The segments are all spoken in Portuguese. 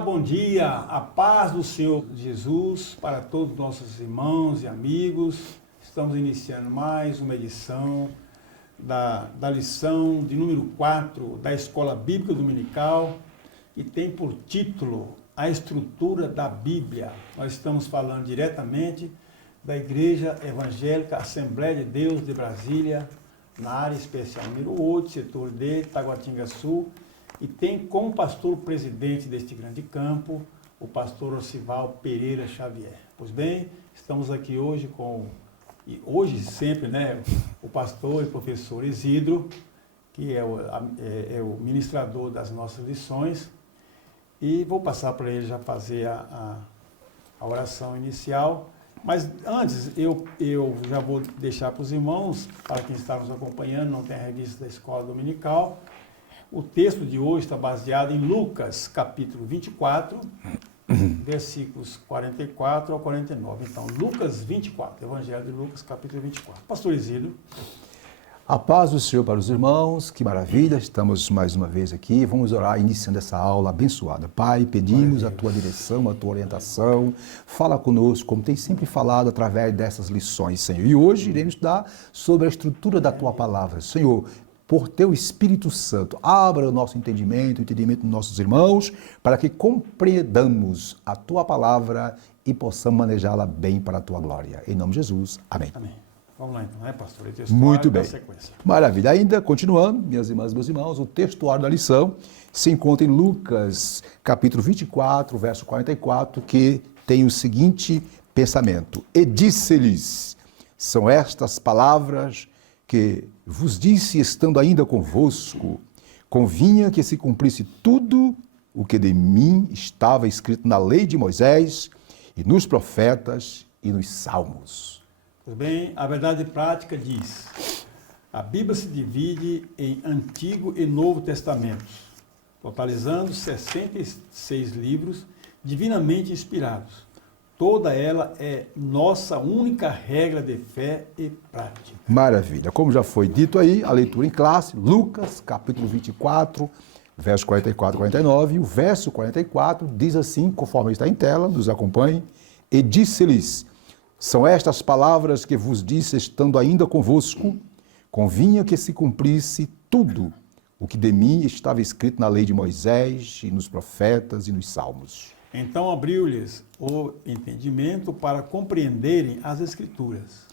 Olá, bom dia, a paz do Senhor Jesus para todos os nossos irmãos e amigos. Estamos iniciando mais uma edição da lição de número 4 da Escola Bíblica Dominical e tem por título A Estrutura da Bíblia. Nós estamos falando diretamente da Igreja Evangélica Assembleia de Deus de Brasília, na área especial número 8, setor D, Taguatinga Sul, e tem como pastor presidente deste grande campo, o pastor Osival Pereira Xavier. Pois bem, estamos aqui hoje e hoje sempre, né, o pastor e professor Isidro, que é o ministrador das nossas lições, e vou passar para ele já fazer a oração inicial. Mas antes, eu já vou deixar para os irmãos, para quem está nos acompanhando, não tem a revista da Escola Dominical. O texto de hoje está baseado em Lucas, capítulo 24, versículos 44 ao 49. Então, Lucas 24, Evangelho de Lucas, capítulo 24. Pastor Isidro. A paz do Senhor para os irmãos, que maravilha, estamos mais uma vez aqui, vamos orar iniciando essa aula abençoada. Pai, pedimos a Tua direção, a Tua orientação, fala conosco, como tem sempre falado através dessas lições, Senhor. E hoje iremos estudar sobre a estrutura da Tua palavra. Senhor, por Teu Espírito Santo, abra o nosso entendimento, o entendimento dos nossos irmãos, para que compreendamos a Tua palavra e possamos manejá-la bem para a Tua glória. Em nome de Jesus, amém. Amém. Vamos lá então, né, pastor? Muito bem. Maravilha. Ainda continuando, minhas irmãs e meus irmãos, o textuário da lição se encontra em Lucas, capítulo 24, verso 44, que tem o seguinte pensamento. E disse-lhes, são estas palavras que vos disse estando ainda convosco, convinha que se cumprisse tudo o que de mim estava escrito na lei de Moisés e nos profetas e nos salmos. Pois bem, a verdade prática diz, a Bíblia se divide em Antigo e Novo Testamentos, totalizando 66 livros divinamente inspirados. Toda ela é nossa única regra de fé e prática. Maravilha. Como já foi dito aí, a leitura em classe, Lucas, capítulo 24, verso 44 e 49, e o verso 44 diz assim, conforme está em tela, nos acompanhe, e disse-lhes, são estas palavras que vos disse estando ainda convosco, convinha que se cumprisse tudo o que de mim estava escrito na lei de Moisés e nos profetas e nos salmos. Então abriu-lhes o entendimento para compreenderem as Escrituras.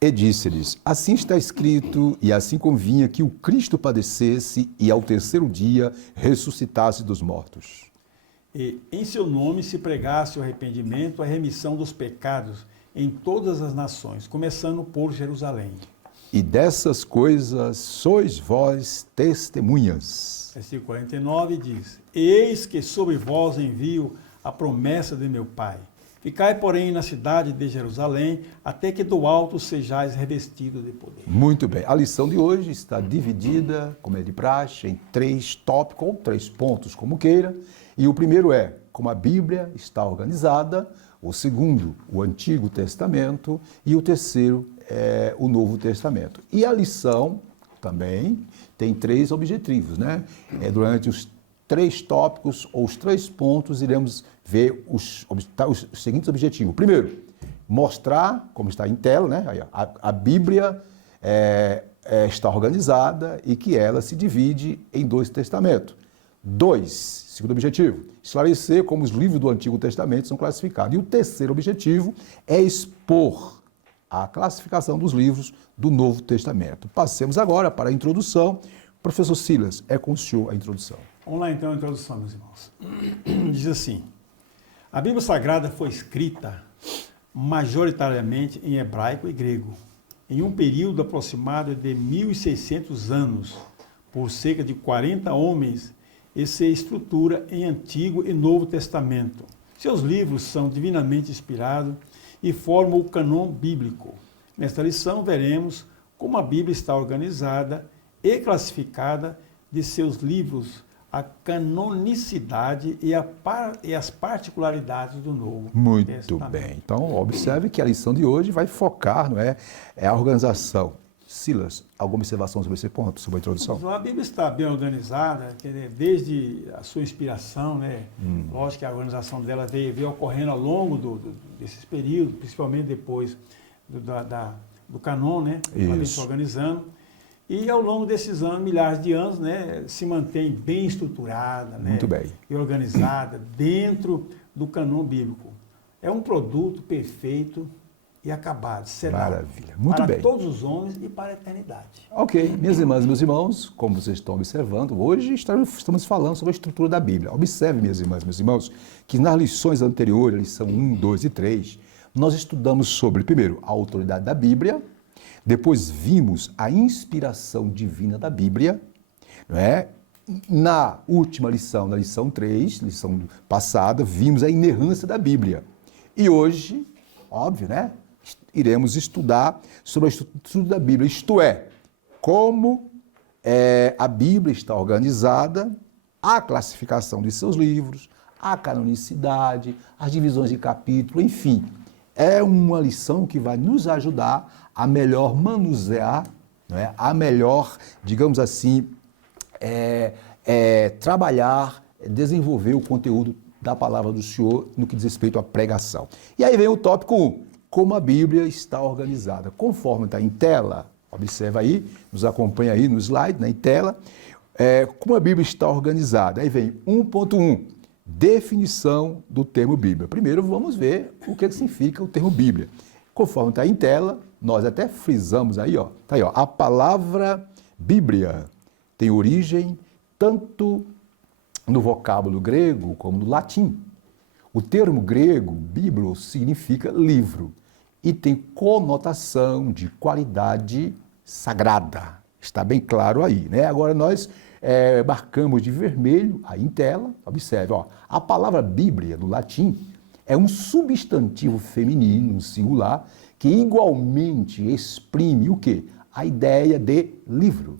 E disse-lhes, assim está escrito, e assim convinha que o Cristo padecesse e ao terceiro dia ressuscitasse dos mortos. E em seu nome se pregasse o arrependimento, a remissão dos pecados em todas as nações, começando por Jerusalém. E dessas coisas sois vós testemunhas. Versículo 49 diz, eis que sobre vós envio a promessa de meu Pai. Ficai, porém, na cidade de Jerusalém, até que do alto sejais revestido de poder. Muito bem. A lição de hoje está dividida, como é de praxe, em 3 tópicos, ou 3 pontos, como queira. E o primeiro é como a Bíblia está organizada, o segundo, o Antigo Testamento, e o terceiro é o Novo Testamento. E a lição também tem 3 objetivos, né? Durante os 3 tópicos, ou os 3 pontos, iremos ver os seguintes objetivos. Primeiro, mostrar, como está em tela, né? A Bíblia está organizada e que ela se divide em 2 testamentos. 2, segundo objetivo, esclarecer como os livros do Antigo Testamento são classificados. E o terceiro objetivo é expor a classificação dos livros do Novo Testamento. Passemos agora para a introdução. Professor Silas, é com o senhor a introdução. Vamos lá então a introdução, meus irmãos. Diz assim, a Bíblia Sagrada foi escrita majoritariamente em hebraico e grego, em um período aproximado de 1.600 anos, por cerca de 40 homens, e se estrutura em Antigo e Novo Testamento. Seus livros são divinamente inspirados e formam o cânon bíblico. Nesta lição veremos como a Bíblia está organizada e classificada de seus livros, a canonicidade e as particularidades do Novo Testamento. Muito bem. Então, observe que a lição de hoje vai focar, não é a organização Silas, alguma observação sobre esse ponto, sobre a introdução? A Bíblia está bem organizada, quer dizer, desde a sua inspiração, né? Lógico que a organização dela veio ocorrendo ao longo desses períodos, principalmente depois do Cânon, né? Ela vem se organizando. E ao longo desses anos, milhares de anos, né, se mantém bem estruturada, né? Muito bem. E organizada dentro do Cânon bíblico. É um produto perfeito e acabado, será Maravilha, muito para bem. todos os homens e para a eternidade. Ok, minhas irmãs e meus irmãos, como vocês estão observando, hoje estamos falando sobre a estrutura da Bíblia. Observe, minhas irmãs e meus irmãos, que nas lições anteriores, lição 1, 2 e 3, nós estudamos sobre, primeiro, a autoridade da Bíblia, depois vimos a inspiração divina da Bíblia, não é? Na última lição, na lição 3, lição passada, vimos a inerrância da Bíblia. E hoje, óbvio, né? Iremos estudar sobre a estrutura da Bíblia, isto é, como a Bíblia está organizada, a classificação de seus livros, a canonicidade, as divisões de capítulo, enfim. É uma lição que vai nos ajudar a melhor manusear, não é? A melhor, digamos assim, trabalhar, desenvolver o conteúdo da palavra do Senhor no que diz respeito à pregação. E aí vem o tópico 1, como a Bíblia está organizada. Conforme está em tela, observa aí, nos acompanha aí no slide, em tela, como a Bíblia está organizada. Aí vem 1.1, definição do termo Bíblia. Primeiro vamos ver o que significa o termo Bíblia. Conforme está em tela, nós até frisamos aí, ó, tá aí, ó, a palavra Bíblia tem origem tanto no vocábulo grego como no latim. O termo grego, biblos, significa livro e tem conotação de qualidade sagrada. Está bem claro aí, né? Agora nós marcamos de vermelho aí em tela, observe, ó, a palavra Bíblia, do latim, é um substantivo feminino, singular, que igualmente exprime o quê? A ideia de livro.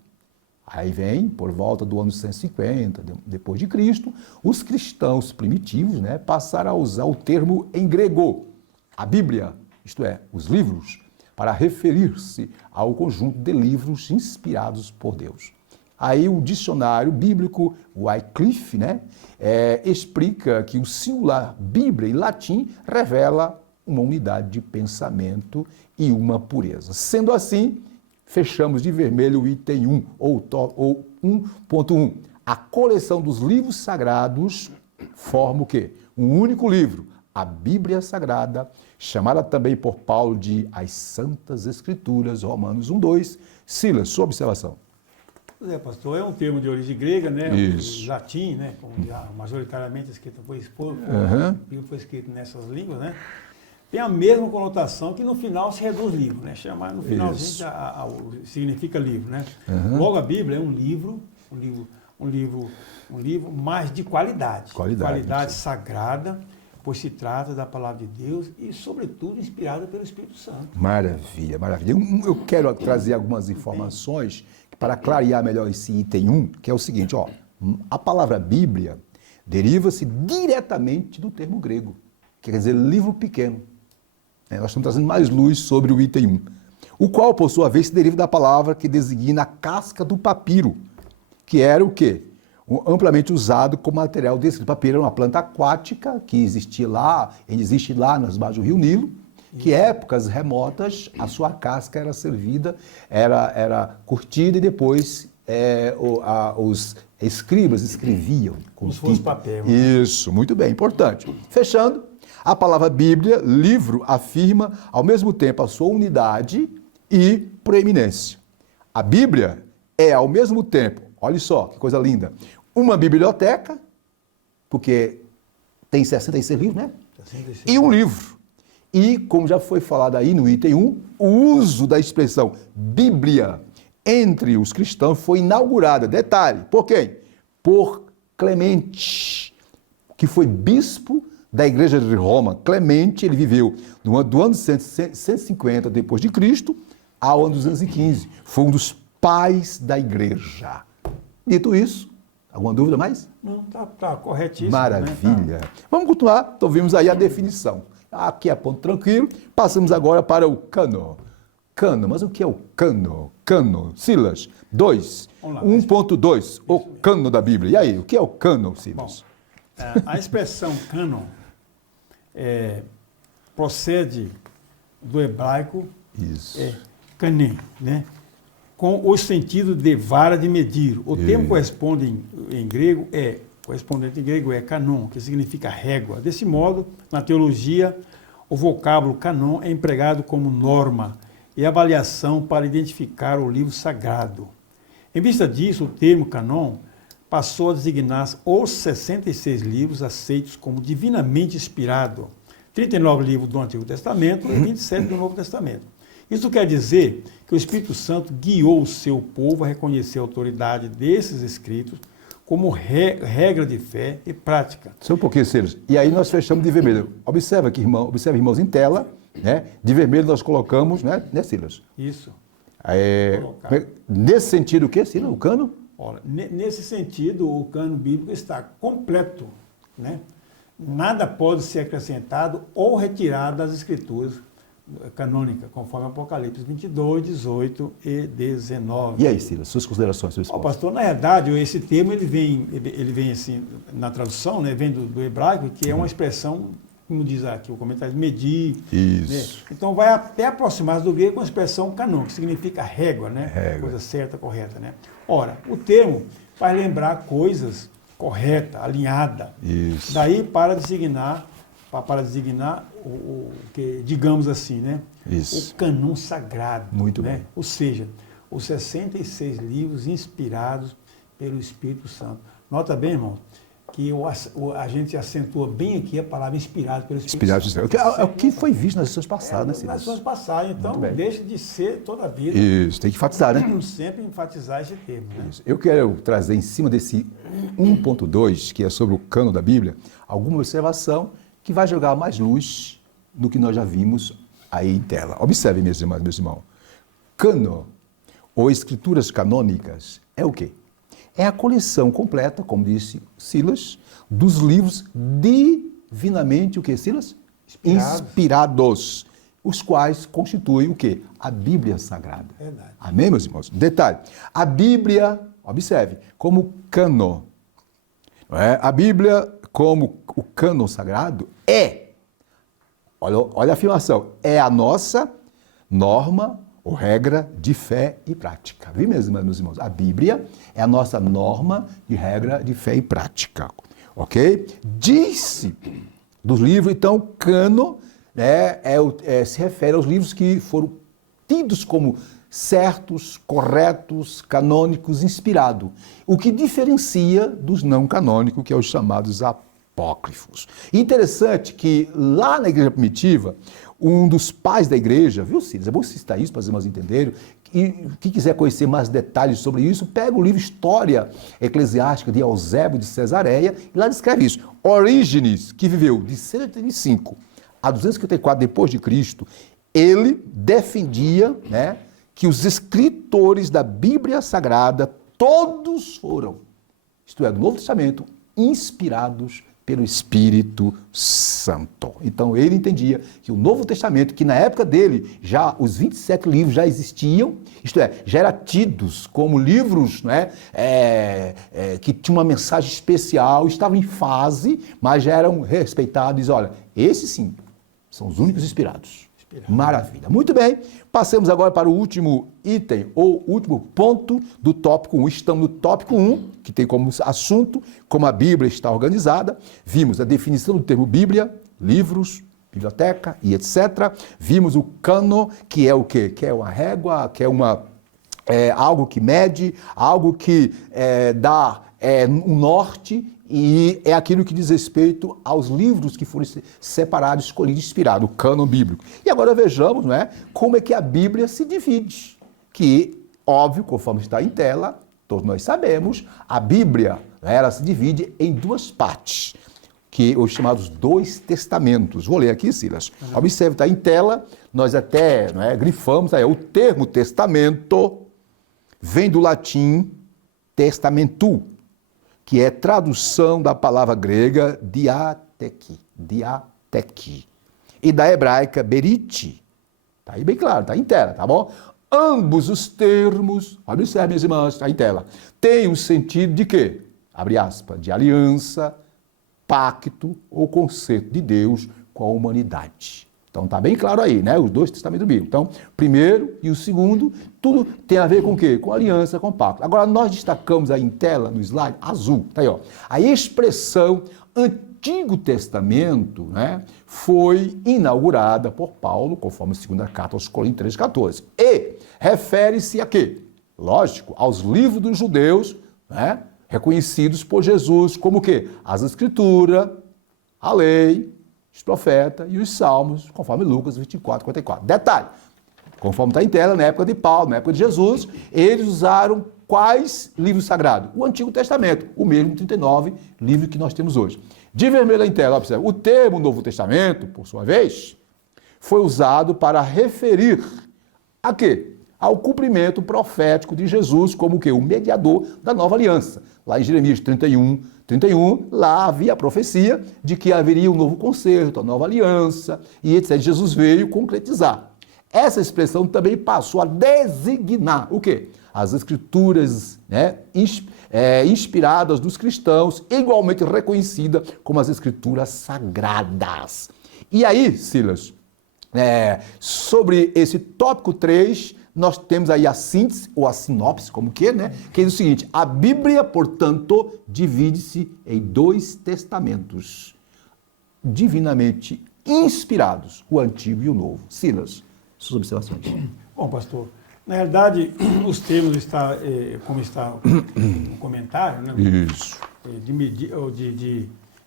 Aí vem, por volta do ano 150 depois de Cristo, os cristãos primitivos, né, passaram a usar o termo em grego, a Bíblia, isto é, os livros, para referir-se ao conjunto de livros inspirados por Deus. Aí o dicionário bíblico Wycliffe, né, explica que o singular Bíblia em latim revela uma unidade de pensamento e uma pureza. Sendo assim, fechamos de vermelho o item 1, ou 1.1. A coleção dos livros sagrados forma o quê? Um único livro, a Bíblia Sagrada, chamada também por Paulo de as Santas Escrituras, Romanos 1:2. Silas, sua observação. Pois é, pastor, é um termo de origem grega, né? Isso. O latim, né? Como já majoritariamente escrito foi escrito nessas línguas, né? Tem a mesma conotação que no final se reduz livro, né? Chamar no finalzinho significa livro, né? Logo a Bíblia é um livro mais de qualidade. Qualidade sagrada, pois se trata da palavra de Deus e, sobretudo, inspirada pelo Espírito Santo. Maravilha, maravilha. Eu quero trazer algumas informações para clarear melhor esse item 1, que é o seguinte, ó, a palavra Bíblia deriva-se diretamente do termo grego, que quer dizer livro pequeno. Nós estamos trazendo mais luz sobre o item 1, o qual, por sua vez, se deriva da palavra que designa a casca do papiro, que era o quê? Amplamente usado como material desse. O papiro era uma planta aquática que existe lá nas margens do rio Nilo, que em épocas remotas a sua casca era servida, era curtida e depois os escribas escreviam com como se fosse papel. Isso, muito bem, importante. Fechando, a palavra Bíblia, livro, afirma ao mesmo tempo a sua unidade e proeminência. A Bíblia é ao mesmo tempo, olha só que coisa linda, uma biblioteca, porque tem 66 livros, né? 66. E um livro. E, como já foi falado aí no item 1, o uso da expressão Bíblia entre os cristãos foi inaugurada, detalhe, por quem? Por Clemente, que foi bispo da Igreja de Roma. Clemente, ele viveu do ano 150 depois de Cristo ao ano 215. Foi um dos pais da Igreja. Dito isso, alguma dúvida mais? Não, tá corretíssimo. Maravilha. Né? Vamos continuar, então vimos aí a definição. Aqui é ponto tranquilo, passamos agora para o cânon. cano. Mas o que é o cano? Cano, Silas. 2. Vamos lá. 1.2, o cano da Bíblia. E aí, o que é o cano, Silas? Bom, a expressão cânon procede do hebraico Isso. canem, né? Com o sentido de vara de medir. O termo correspondente em grego é canon, que significa régua. Desse modo, na teologia, o vocábulo canon é empregado como norma e avaliação para identificar o livro sagrado. Em vista disso, o termo canon passou a designar os 66 livros aceitos como divinamente inspirado, 39 livros do Antigo Testamento e 27 do Novo Testamento. Isso quer dizer que o Espírito Santo guiou o seu povo a reconhecer a autoridade desses escritos como regra de fé e prática. Só um pouquinho, Silas. E aí nós fechamos de vermelho. Observa aqui, irmãos, em tela, né? De vermelho nós colocamos, né, Silas? Isso. Nesse sentido, o que, Silas? O cano? Ora, nesse sentido, o cano bíblico está completo, né? Nada pode ser acrescentado ou retirado das escrituras canônicas, conforme Apocalipse 22, 18 e 19. E aí, Silas, suas considerações? Pastor, na verdade, esse termo ele vem assim, na tradução, né, vem do hebraico, que é uma expressão, como diz aqui o comentário, medir. Isso. Né? Então vai até aproximar-se do grego com a expressão canon, que significa régua, né? Régua. Coisa certa, correta, né? Ora, o termo faz lembrar coisas correta, alinhada. Isso. Daí para designar o que, digamos assim, né? Isso. O cânon sagrado. Muito né? bem. Ou seja, os 66 livros inspirados pelo Espírito Santo. Nota bem, irmão, que a gente acentua bem aqui a palavra inspirado pelo Espírito Santo. É o que foi visto nas lições passadas, né, Silas? Nas lições passadas, então deixa de ser toda a vida. Isso, tem que enfatizar, né? Sempre enfatizar esse termo. Né? Isso. Eu quero trazer em cima desse 1.2, que é sobre o cano da Bíblia, alguma observação que vai jogar mais luz no que nós já vimos aí em tela. Observe, meus irmãos. Cano, ou escrituras canônicas, é o quê? É a coleção completa, como disse Silas, dos livros divinamente, o que, Silas? Inspirados, os quais constituem o quê? A Bíblia Sagrada. Verdade. Amém, meus irmãos? Detalhe, a Bíblia, observe, como cano, não é? A Bíblia, como o cano sagrado, olha a afirmação, é a nossa norma ou regra de fé e prática. Viu, meus irmãos? A Bíblia é a nossa norma de regra de fé e prática. Ok? Disse dos livros, então, cano, né, se refere aos livros que foram tidos como certos, corretos, canônicos, inspirados. O que diferencia dos não canônicos, que é os chamados apócrifos. Interessante que lá na igreja primitiva, um dos pais da igreja, viu, Silas? É bom citar isso para os irmãos entenderem. E quem quiser conhecer mais detalhes sobre isso, pega o livro História Eclesiástica de Eusébio de Cesareia e lá descreve isso. Orígenes, que viveu de 185 a 254 depois de Cristo, ele defendia, né, que os escritores da Bíblia Sagrada todos foram, isto é, do Novo Testamento, inspirados pelo Espírito Santo. Então ele entendia que o Novo Testamento, que na época dele já os 27 livros já existiam, isto é, já eram tidos como livros, né, que tinham uma mensagem especial, estavam em fase, mas já eram respeitados. Olha, esses sim são os únicos inspirados. Maravilha. Muito bem, passemos agora para o último item, ou último ponto do tópico 1. Estamos no tópico 1, que tem como assunto como a Bíblia está organizada. Vimos a definição do termo Bíblia, livros, biblioteca e etc. Vimos o cano, que é o quê? Que é uma régua, que é algo que mede, algo que dá um norte, e é aquilo que diz respeito aos livros que foram separados, escolhidos, inspirados, o cânon bíblico. E agora vejamos, né, como é que a Bíblia se divide, que, óbvio, conforme está em tela, todos nós sabemos, a Bíblia, né, ela se divide em duas partes, que os chamados dois testamentos. Vou ler aqui, Silas. Observe, está em tela, nós até, né, grifamos, aí, o termo testamento vem do latim testamentu, que é tradução da palavra grega diateke, e da hebraica berite, Está aí bem claro, está em tela, tá bom? Ambos os termos, observe, minhas irmãs, está em tela, têm um sentido de quê? Abre aspas, de aliança, pacto ou concerto de Deus com a humanidade. Então está bem claro aí, né? Os dois testamentos bíblicos. Então, primeiro e o segundo, tudo tem a ver com o quê? Com aliança, com pacto. Agora, nós destacamos aí em tela, no slide, azul, tá aí, ó. A expressão Antigo Testamento, né, foi inaugurada por Paulo, conforme a segunda carta aos Coríntios 3,14. E refere-se a quê? Lógico, aos livros dos judeus, né, reconhecidos por Jesus como o quê? As Escrituras, a lei, os profetas e os salmos, conforme Lucas 24, 44. Detalhe, conforme está em tela, na época de Paulo, na época de Jesus, eles usaram quais livros sagrados? O Antigo Testamento, o mesmo 39 livro que nós temos hoje. De vermelho em tela, observe, o termo Novo Testamento, por sua vez, foi usado para referir a quê? Ao cumprimento profético de Jesus como o quê? O mediador da nova aliança. Lá em Jeremias 31, lá havia a profecia de que haveria um novo concerto, a nova aliança, e etc. Jesus veio concretizar. Essa expressão também passou a designar o quê? As escrituras, né, inspiradas dos cristãos, igualmente reconhecida como as escrituras sagradas. E aí, Silas, sobre esse tópico 3, nós temos aí a síntese, ou a sinopse, como que, né? Que diz o seguinte: a Bíblia, portanto, divide-se em 2 testamentos, divinamente inspirados, o Antigo e o Novo. Silas, suas observações. Bom, pastor, na realidade, os termos, como está no comentário, né? Isso.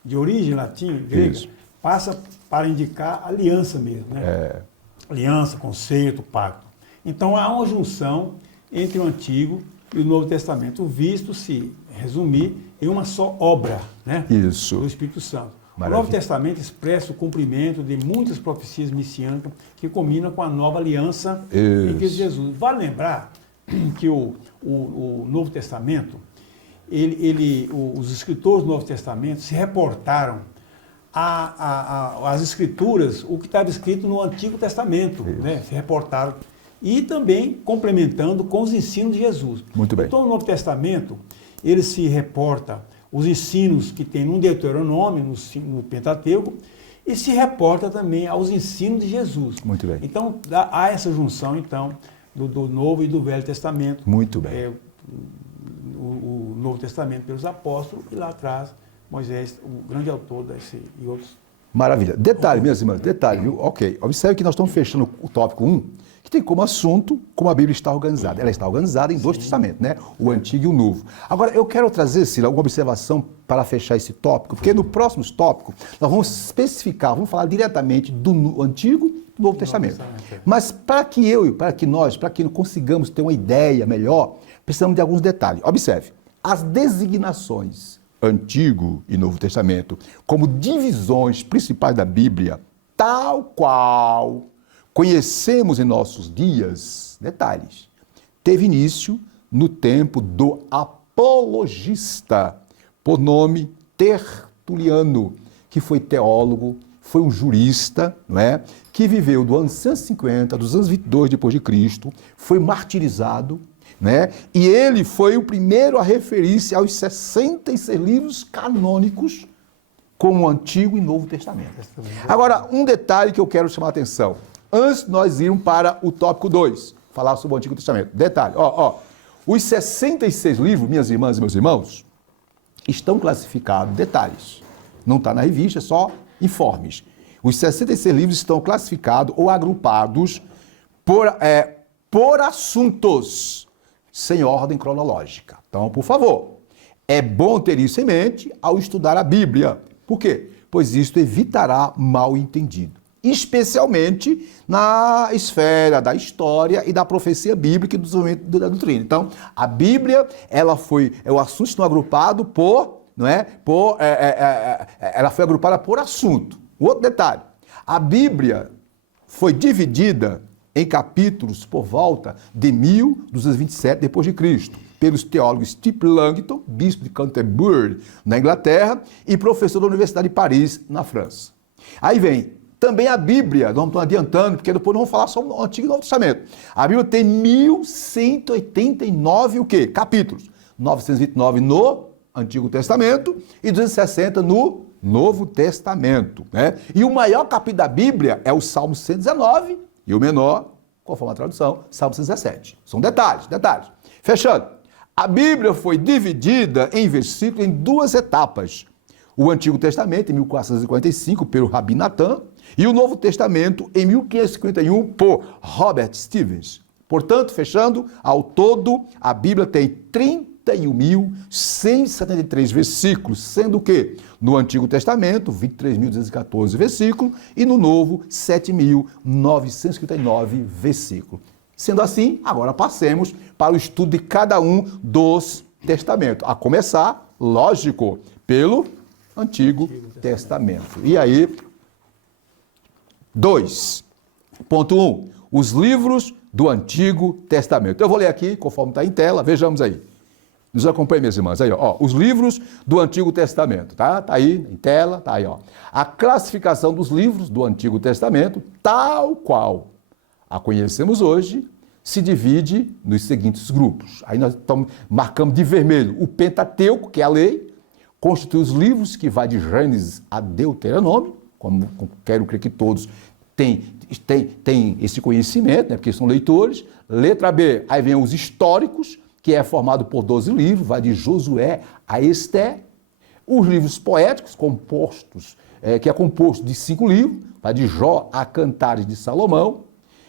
De origem latim, grega, Isso. passa para indicar aliança mesmo, né? Aliança, conceito, pacto. Então, há uma junção entre o Antigo e o Novo Testamento, visto se resumir em uma só obra, né? Isso. Do Espírito Santo. Maravilha. O Novo Testamento expressa o cumprimento de muitas profecias messiânicas que combinam com a nova aliança em Cristo Jesus. Vale lembrar que o Novo Testamento, os escritores do Novo Testamento se reportaram às Escrituras, o que estava escrito no Antigo Testamento, né? Se reportaram. E também complementando com os ensinos de Jesus. Muito bem. Então, no Novo Testamento, ele se reporta os ensinos que tem no Deuteronômio, no Pentateuco, e se reporta também aos ensinos de Jesus. Muito bem. Então, há essa junção, então, do Novo e do Velho Testamento. Muito bem. O Novo Testamento pelos apóstolos, e lá atrás, Moisés, o grande autor desse e outros. Maravilha. Detalhe, minhas irmãs, detalhe, viu? Ok. Observe que nós estamos fechando o tópico 1, que tem como assunto como a Bíblia está organizada. Ela está organizada em 2 testamentos, né? O Antigo e o Novo. Agora, eu quero trazer, Cila, alguma observação para fechar esse tópico, porque no próximo tópico nós vamos especificar, vamos falar diretamente do Antigo e do Novo Testamento. Mas para que nós consigamos ter uma ideia melhor, precisamos de alguns detalhes. Observe, as designações Antigo e Novo Testamento como divisões principais da Bíblia, tal qual conhecemos em nossos dias, detalhes, teve início no tempo do apologista, por nome Tertuliano, que foi teólogo, foi um jurista, não é? Que viveu do ano 150, dos anos 22 depois de Cristo, foi martirizado, né? E ele foi o primeiro a referir-se aos 66 livros canônicos como o Antigo e Novo Testamento. Agora, um detalhe que eu quero chamar a atenção. Antes de nós irmos para o tópico 2, falar sobre o Antigo Testamento. Detalhe, os 66 livros, minhas irmãs e meus irmãos, estão classificados, detalhes, não está na revista, é só informes. Os 66 livros estão classificados ou agrupados por assuntos, sem ordem cronológica. Então, por favor, é bom ter isso em mente ao estudar a Bíblia. Por quê? Pois isto evitará mal entendido, especialmente na esfera da história e da profecia bíblica e do desenvolvimento da doutrina. Então, a Bíblia, o assunto está agrupado ela foi agrupada por assunto. Outro detalhe, a Bíblia foi dividida em capítulos por volta de 1227 depois de Cristo, pelos teólogos Steve Langton, bispo de Canterbury, na Inglaterra, e professor da Universidade de Paris, na França. Aí vem também a Bíblia, não estou adiantando, porque depois não vamos falar só do Antigo e Novo Testamento. A Bíblia tem 1189 o quê? Capítulos. 929 no Antigo Testamento e 260 no Novo Testamento, né? E o maior capítulo da Bíblia é o Salmo 119 e o menor, conforme a tradução, Salmo 117. São detalhes. Fechando. A Bíblia foi dividida em versículos em duas etapas. O Antigo Testamento, em 1445, pelo Rabi Natan, e o Novo Testamento, em 1551, por Robert Stevens. Portanto, fechando, ao todo, a Bíblia tem 31.173 versículos, sendo que no Antigo Testamento, 23.214 versículos, e no Novo, 7.959 versículos. Sendo assim, agora passemos para o estudo de cada um dos testamentos. A começar, lógico, pelo Antigo Testamento. E aí, 2.1. Os livros do Antigo Testamento. Eu vou ler aqui, conforme está em tela, vejamos aí. Nos acompanhem, minhas irmãs. Aí, ó, os livros do Antigo Testamento, tá? Tá aí em tela, tá aí, ó. A classificação dos livros do Antigo Testamento, tal qual a conhecemos hoje, se divide nos seguintes grupos. Aí nós marcamos de vermelho o Pentateuco, que é a lei, constitui os livros que vai de Gênesis a Deuteronômio, como quero crer que todos têm esse conhecimento, né, porque são leitores. Letra B, aí vem os históricos, que é formado por 12 livros, vai de Josué a Esté. Os livros poéticos, que é composto de 5 livros, vai de Jó a Cantares de Salomão.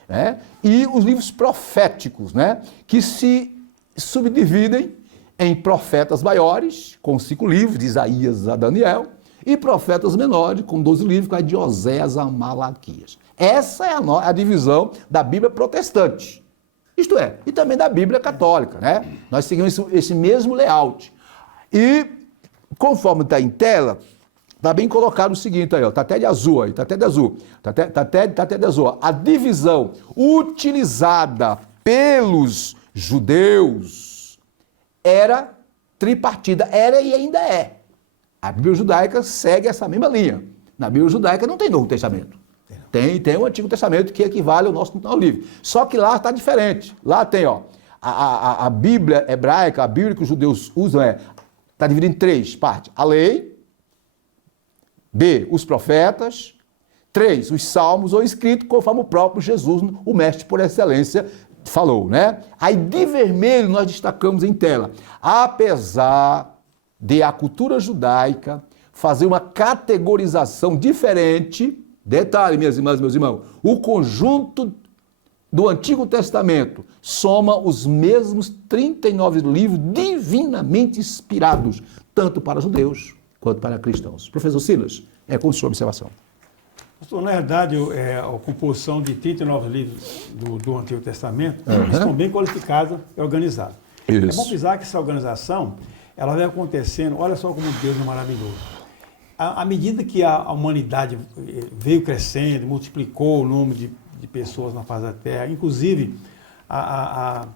Né? E os livros proféticos, né? Que se subdividem em profetas maiores, com 5 livros, de Isaías a Daniel, e profetas menores, com 12 livros, que vai de Oséias a Malaquias. Essa é a divisão da Bíblia protestante. Isto é, e também da Bíblia católica, né? Nós seguimos esse mesmo layout. E, conforme está em tela, está bem colocado o seguinte aí, ó, está até de azul aí, está até de azul. A divisão utilizada pelos judeus era tripartida, era e ainda é. A Bíblia judaica segue essa mesma linha. Na Bíblia judaica não tem Novo Testamento. Tem o Antigo Testamento que equivale ao nosso livro. Só que lá está diferente. Lá tem, ó, a Bíblia hebraica, a Bíblia que os judeus usam está dividida em 3 partes. A lei, B, os profetas, 3, os salmos ou escritos, conforme o próprio Jesus, o mestre por excelência, falou, né? Aí de vermelho nós destacamos em tela. Apesar de a cultura judaica fazer uma categorização diferente, detalhe, minhas irmãs e meus irmãos, o conjunto do Antigo Testamento soma os mesmos 39 livros divinamente inspirados, tanto para judeus quanto para cristãos. Professor Silas, é com sua observação. Pastor, na verdade, a composição de 39 livros do Antigo Testamento estão bem qualificados e organizados. Isso. É bom frisar que essa organização ela vai acontecendo, olha só como Deus é maravilhoso. À medida que a humanidade veio crescendo, multiplicou o número de pessoas na face da Terra, inclusive a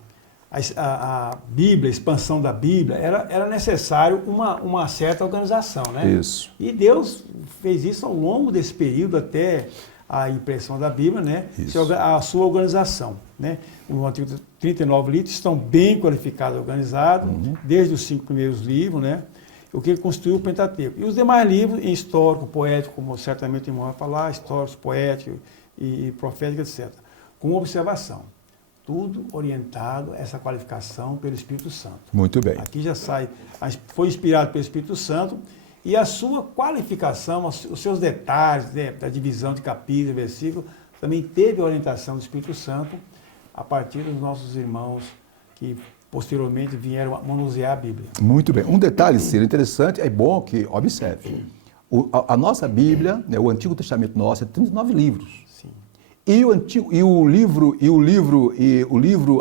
Bíblia, a expansão da Bíblia, era necessário uma certa organização, né? Isso. E Deus fez isso ao longo desse período até a impressão da Bíblia, né? Isso. A sua organização, né? O Antigo 39 livros estão bem qualificados e organizados, desde os 5 primeiros livros, né? O que constituiu o Pentateuco. E os demais livros, em histórico, poético, como certamente o irmão vai falar, históricos, poéticos e proféticos, etc. Com observação. Tudo orientado a essa qualificação pelo Espírito Santo. Muito bem. Aqui já sai, foi inspirado pelo Espírito Santo e a sua qualificação, os seus detalhes, né, da divisão de capítulo, versículo, também teve a orientação do Espírito Santo a partir dos nossos irmãos que posteriormente vieram a manusear a Bíblia. Muito bem. Um detalhe, Ciro, interessante, é bom que observe. A nossa Bíblia, né, o Antigo Testamento nosso, é 39 livros. Sim.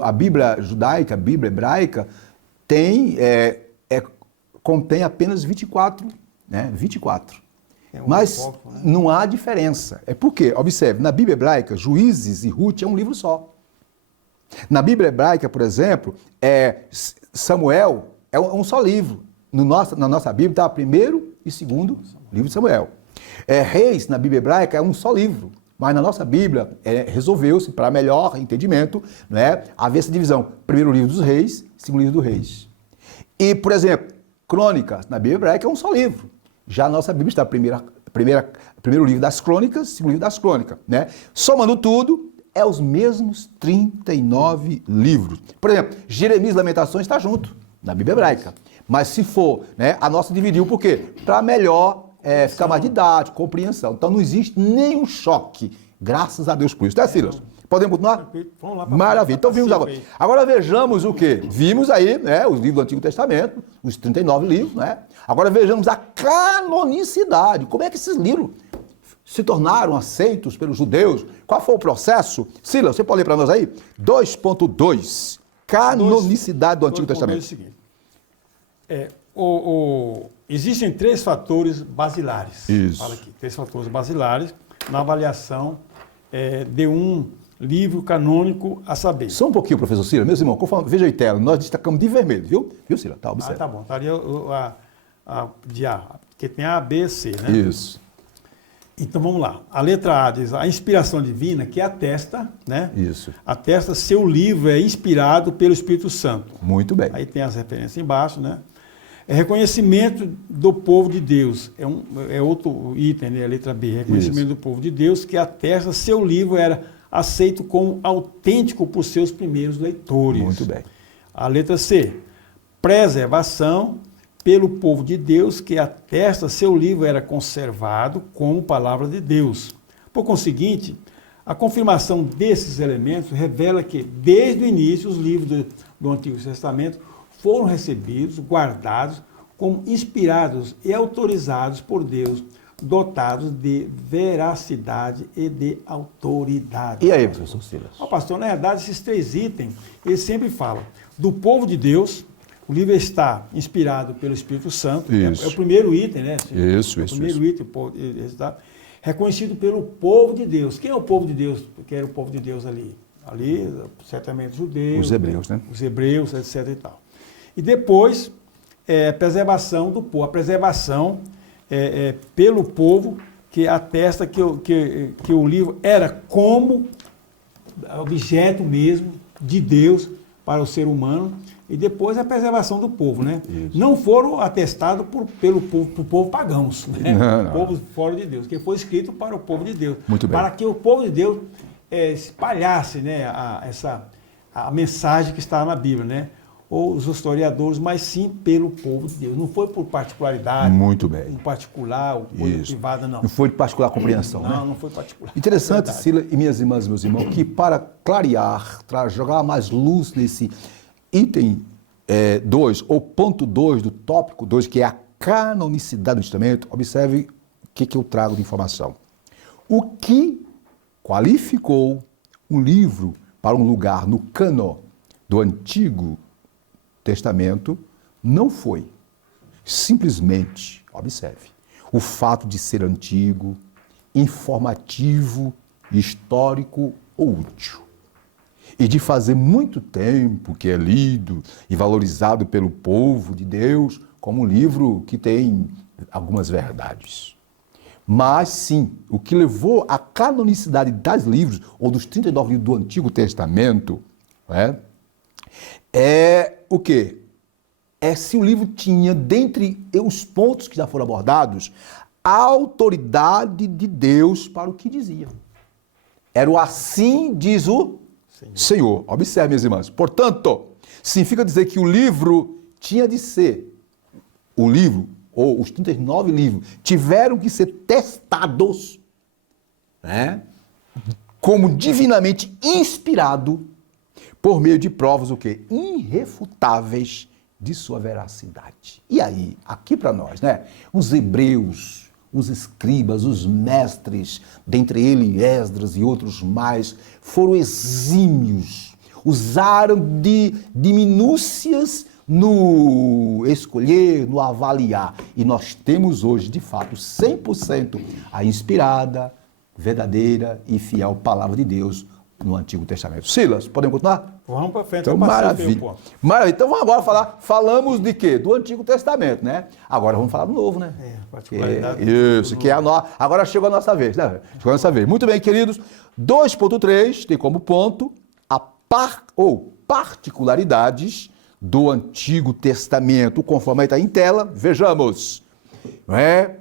A Bíblia judaica, a Bíblia hebraica, contém apenas 24, né? 24. Mas pouco, né? Não há diferença. É porque, observe, na Bíblia hebraica, Juízes e Ruth é um livro só. Na Bíblia hebraica, por exemplo, Samuel é um só livro. Na nossa Bíblia está primeiro e segundo livro de Samuel. Reis, na Bíblia hebraica, é um só livro. Mas na nossa Bíblia, resolveu-se, para melhor entendimento, né, haver essa divisão. Primeiro livro dos reis, segundo livro dos reis. E, por exemplo, Crônicas, na Bíblia hebraica, é um só livro. Já a nossa Bíblia está primeiro livro das Crônicas, segundo livro das Crônicas. Né? Somando tudo, é os mesmos 39 livros. Por exemplo, Jeremias e Lamentações está junto, na Bíblia hebraica. Mas se for, né, a nossa dividiu por quê? Para melhor ficar mais didático, compreensão. Então não existe nenhum choque. Graças a Deus por isso. Tá, Silas? Podemos continuar? Vamos lá. Maravilha. Então vimos agora. Agora vejamos o quê? Vimos aí, né, os livros do Antigo Testamento, os 39 livros, né? Agora vejamos a canonicidade. Como é que esses livros se tornaram aceitos pelos judeus? Qual foi o processo? Silas, você pode ler para nós aí? 2.2. Canonicidade do Antigo Testamento. É o seguinte. Existem 3 fatores basilares. Isso. Fala aqui, 3 fatores basilares na avaliação de um livro canônico a saber. Só um pouquinho, professor Silas. Meus irmãos, veja aí tela, nós destacamos de vermelho, viu? Viu, Silas? Tá, observa. Tá bom. Estaria de A, porque tem A, B, C, né? Isso. Então vamos lá. A letra A diz a inspiração divina, que atesta, né? Isso. Atesta seu livro é inspirado pelo Espírito Santo. Muito bem. Aí tem as referências embaixo, né? Reconhecimento do povo de Deus. É outro item, né? A letra B. Reconhecimento do povo de Deus, que atesta seu livro era aceito como autêntico por seus primeiros leitores. Muito bem. A letra C. Preservação pelo povo de Deus, que atesta seu livro era conservado como palavra de Deus. Por conseguinte, a confirmação desses elementos revela que, desde o início, os livros do Antigo Testamento foram recebidos, guardados, como inspirados e autorizados por Deus, dotados de veracidade e de autoridade. E aí, professor Silas? Pastor, na verdade, esses 3 itens, ele sempre fala do povo de Deus. O livro está inspirado pelo Espírito Santo. É o primeiro item, né? Isso. O primeiro item, está reconhecido pelo povo de Deus. Quem é o povo de Deus? Que era o povo de Deus ali? Ali, certamente, os judeus. Os hebreus, né? Os hebreus, etc. e tal. E depois, a preservação do povo. A preservação pelo povo, que atesta que o livro era como objeto mesmo de Deus para o ser humano. E depois a preservação do povo, né? Isso. Não foram atestados pelo povo pagãos, né? Não. Povo fora de Deus, que foi escrito para o povo de Deus. Muito bem. Para que o povo de Deus espalhasse, né, a mensagem que está na Bíblia, né? Ou os historiadores, mas sim pelo povo de Deus. Não foi por particularidade. Muito bem. Um particular, ou coisa privada, não. Não foi de particular compreensão, né? Não foi particular. Interessante, Silas e minhas irmãs e meus irmãos, que para clarear, para jogar mais luz nesse item 2, ou ponto 2 do tópico 2, que é a canonicidade do Testamento, observe o que eu trago de informação. O que qualificou um livro para um lugar no cânon do Antigo Testamento não foi simplesmente, observe, o fato de ser antigo, informativo, histórico ou útil. E de fazer muito tempo que é lido e valorizado pelo povo de Deus como um livro que tem algumas verdades. Mas sim, o que levou à canonicidade dos livros, ou dos 39 livros do Antigo Testamento, é o quê? É se o livro tinha, dentre os pontos que já foram abordados, a autoridade de Deus para o que dizia. Era o assim diz o Senhor. Observe, minhas irmãs. Portanto, significa dizer que o livro tinha de ser, o livro, ou os 39 livros, tiveram que ser testados, né, como divinamente inspirado, por meio de provas o quê? Irrefutáveis de sua veracidade. E aí, aqui para nós, né, os hebreus, os escribas, os mestres, dentre eles Esdras e outros mais, foram exímios, usaram de minúcias no escolher, no avaliar. E nós temos hoje, de fato, 100% a inspirada, verdadeira e fiel palavra de Deus no Antigo Testamento. Silas, podemos continuar? Vamos para frente. Então, maravilha. Maravilha. Então, vamos agora falamos de quê? Do Antigo Testamento, né? Agora vamos falar do Novo, né? Particularidade. Isso, que é agora chegou a nossa vez, né? Chegou a nossa vez. Muito bem, queridos. 2.3 tem como ponto particularidades do Antigo Testamento, conforme está em tela. Vejamos. Não é?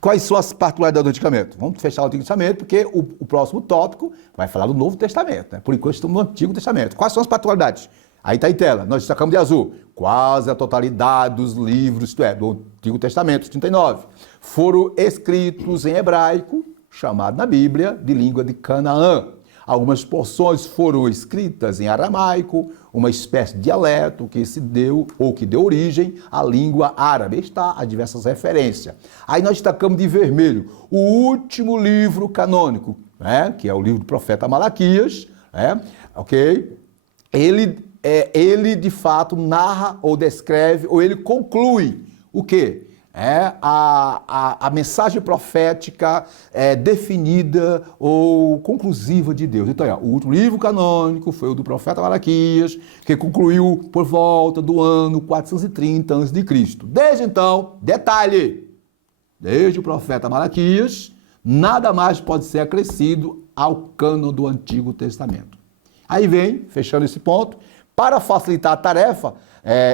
Quais são as particularidades do Antigo Testamento? Vamos fechar o Antigo Testamento, porque o próximo tópico vai falar do Novo Testamento. Né? Por enquanto estamos no Antigo Testamento. Quais são as particularidades? Aí está em tela, nós destacamos de azul. Quase a totalidade dos livros, isto é, do Antigo Testamento, 39, foram escritos em hebraico, chamado na Bíblia de língua de Canaã. Algumas porções foram escritas em aramaico, uma espécie de dialeto que se deu ou que deu origem à língua árabe. Está a diversas referências. Aí nós destacamos de vermelho o último livro canônico, né, que é o livro do profeta Malaquias, né, ok? Ele de fato narra ou descreve ou ele conclui o quê? A mensagem profética definida ou conclusiva de Deus. Então, o último livro canônico foi o do profeta Malaquias, que concluiu por volta do ano 430 a.C. Desde então, detalhe, desde o profeta Malaquias, nada mais pode ser acrescido ao cânon do Antigo Testamento. Aí vem, fechando esse ponto, para facilitar a tarefa,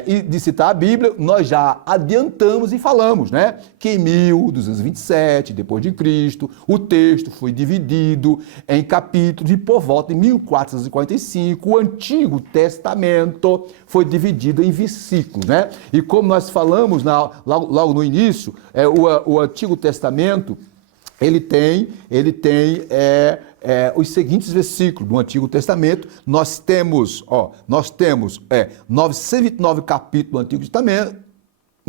e de citar a Bíblia, nós já adiantamos e falamos, né? Que em 1227, depois de Cristo, o texto foi dividido em capítulos e por volta de 1445, o Antigo Testamento foi dividido em versículos, né? E como nós falamos logo no início, o Antigo Testamento, ele tem os seguintes versículos do Antigo Testamento. Nós temos 929 capítulos no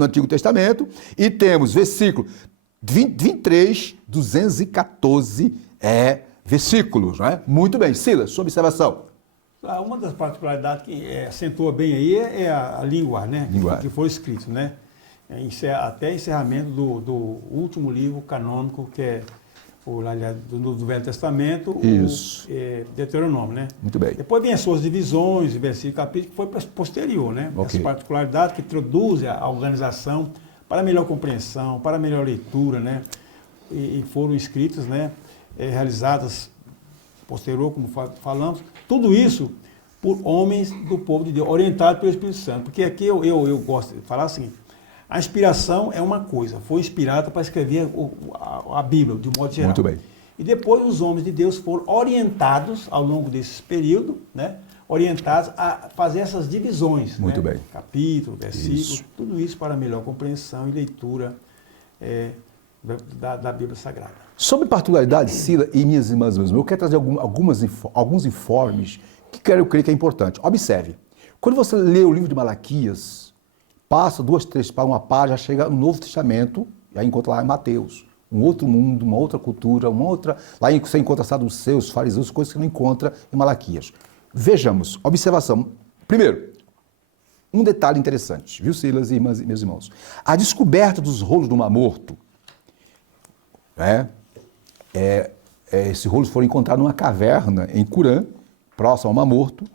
Antigo Testamento e temos versículo 23, 214 versículos, né? Muito bem, Silas, sua observação. Uma das particularidades que acentua bem aí é a língua, né? Que foi escrito, né? Até encerramento do último livro canônico, que é do Velho Testamento, Isso. o Deuteronômio, né? Muito bem. Depois vem as suas divisões, versículo, capítulo, que foi posterior, né? Okay. Essa particularidade que introduz a organização para melhor compreensão, para melhor leitura, né? E foram escritas, né? Realizadas posterior, como falamos, tudo isso por homens do povo de Deus, orientados pelo Espírito Santo. Porque aqui eu gosto de falar assim, a inspiração é uma coisa, foi inspirada para escrever a Bíblia, de modo geral. Muito bem. E depois os homens de Deus foram orientados, ao longo desse período, né? Orientados a fazer essas divisões. Muito né? bem. Capítulo, versículo, Isso. tudo isso para melhor compreensão e leitura da Bíblia Sagrada. Sobre particularidades, Sila e minhas irmãs, eu quero trazer alguns informes que eu creio que é importante. Observe, quando você lê o livro de Malaquias, passa 2, 3 para uma página, já chega no Novo Testamento, e aí encontra lá em Mateus, um outro mundo, uma outra cultura, lá você encontra saduceus, fariseus, coisas que não encontra em Malaquias. Vejamos, observação. Primeiro, um detalhe interessante, viu, Silas e meus irmãos? A descoberta dos rolos do Mar Morto, esses rolos foram encontrados numa caverna em Curã, próximo ao Mar Morto.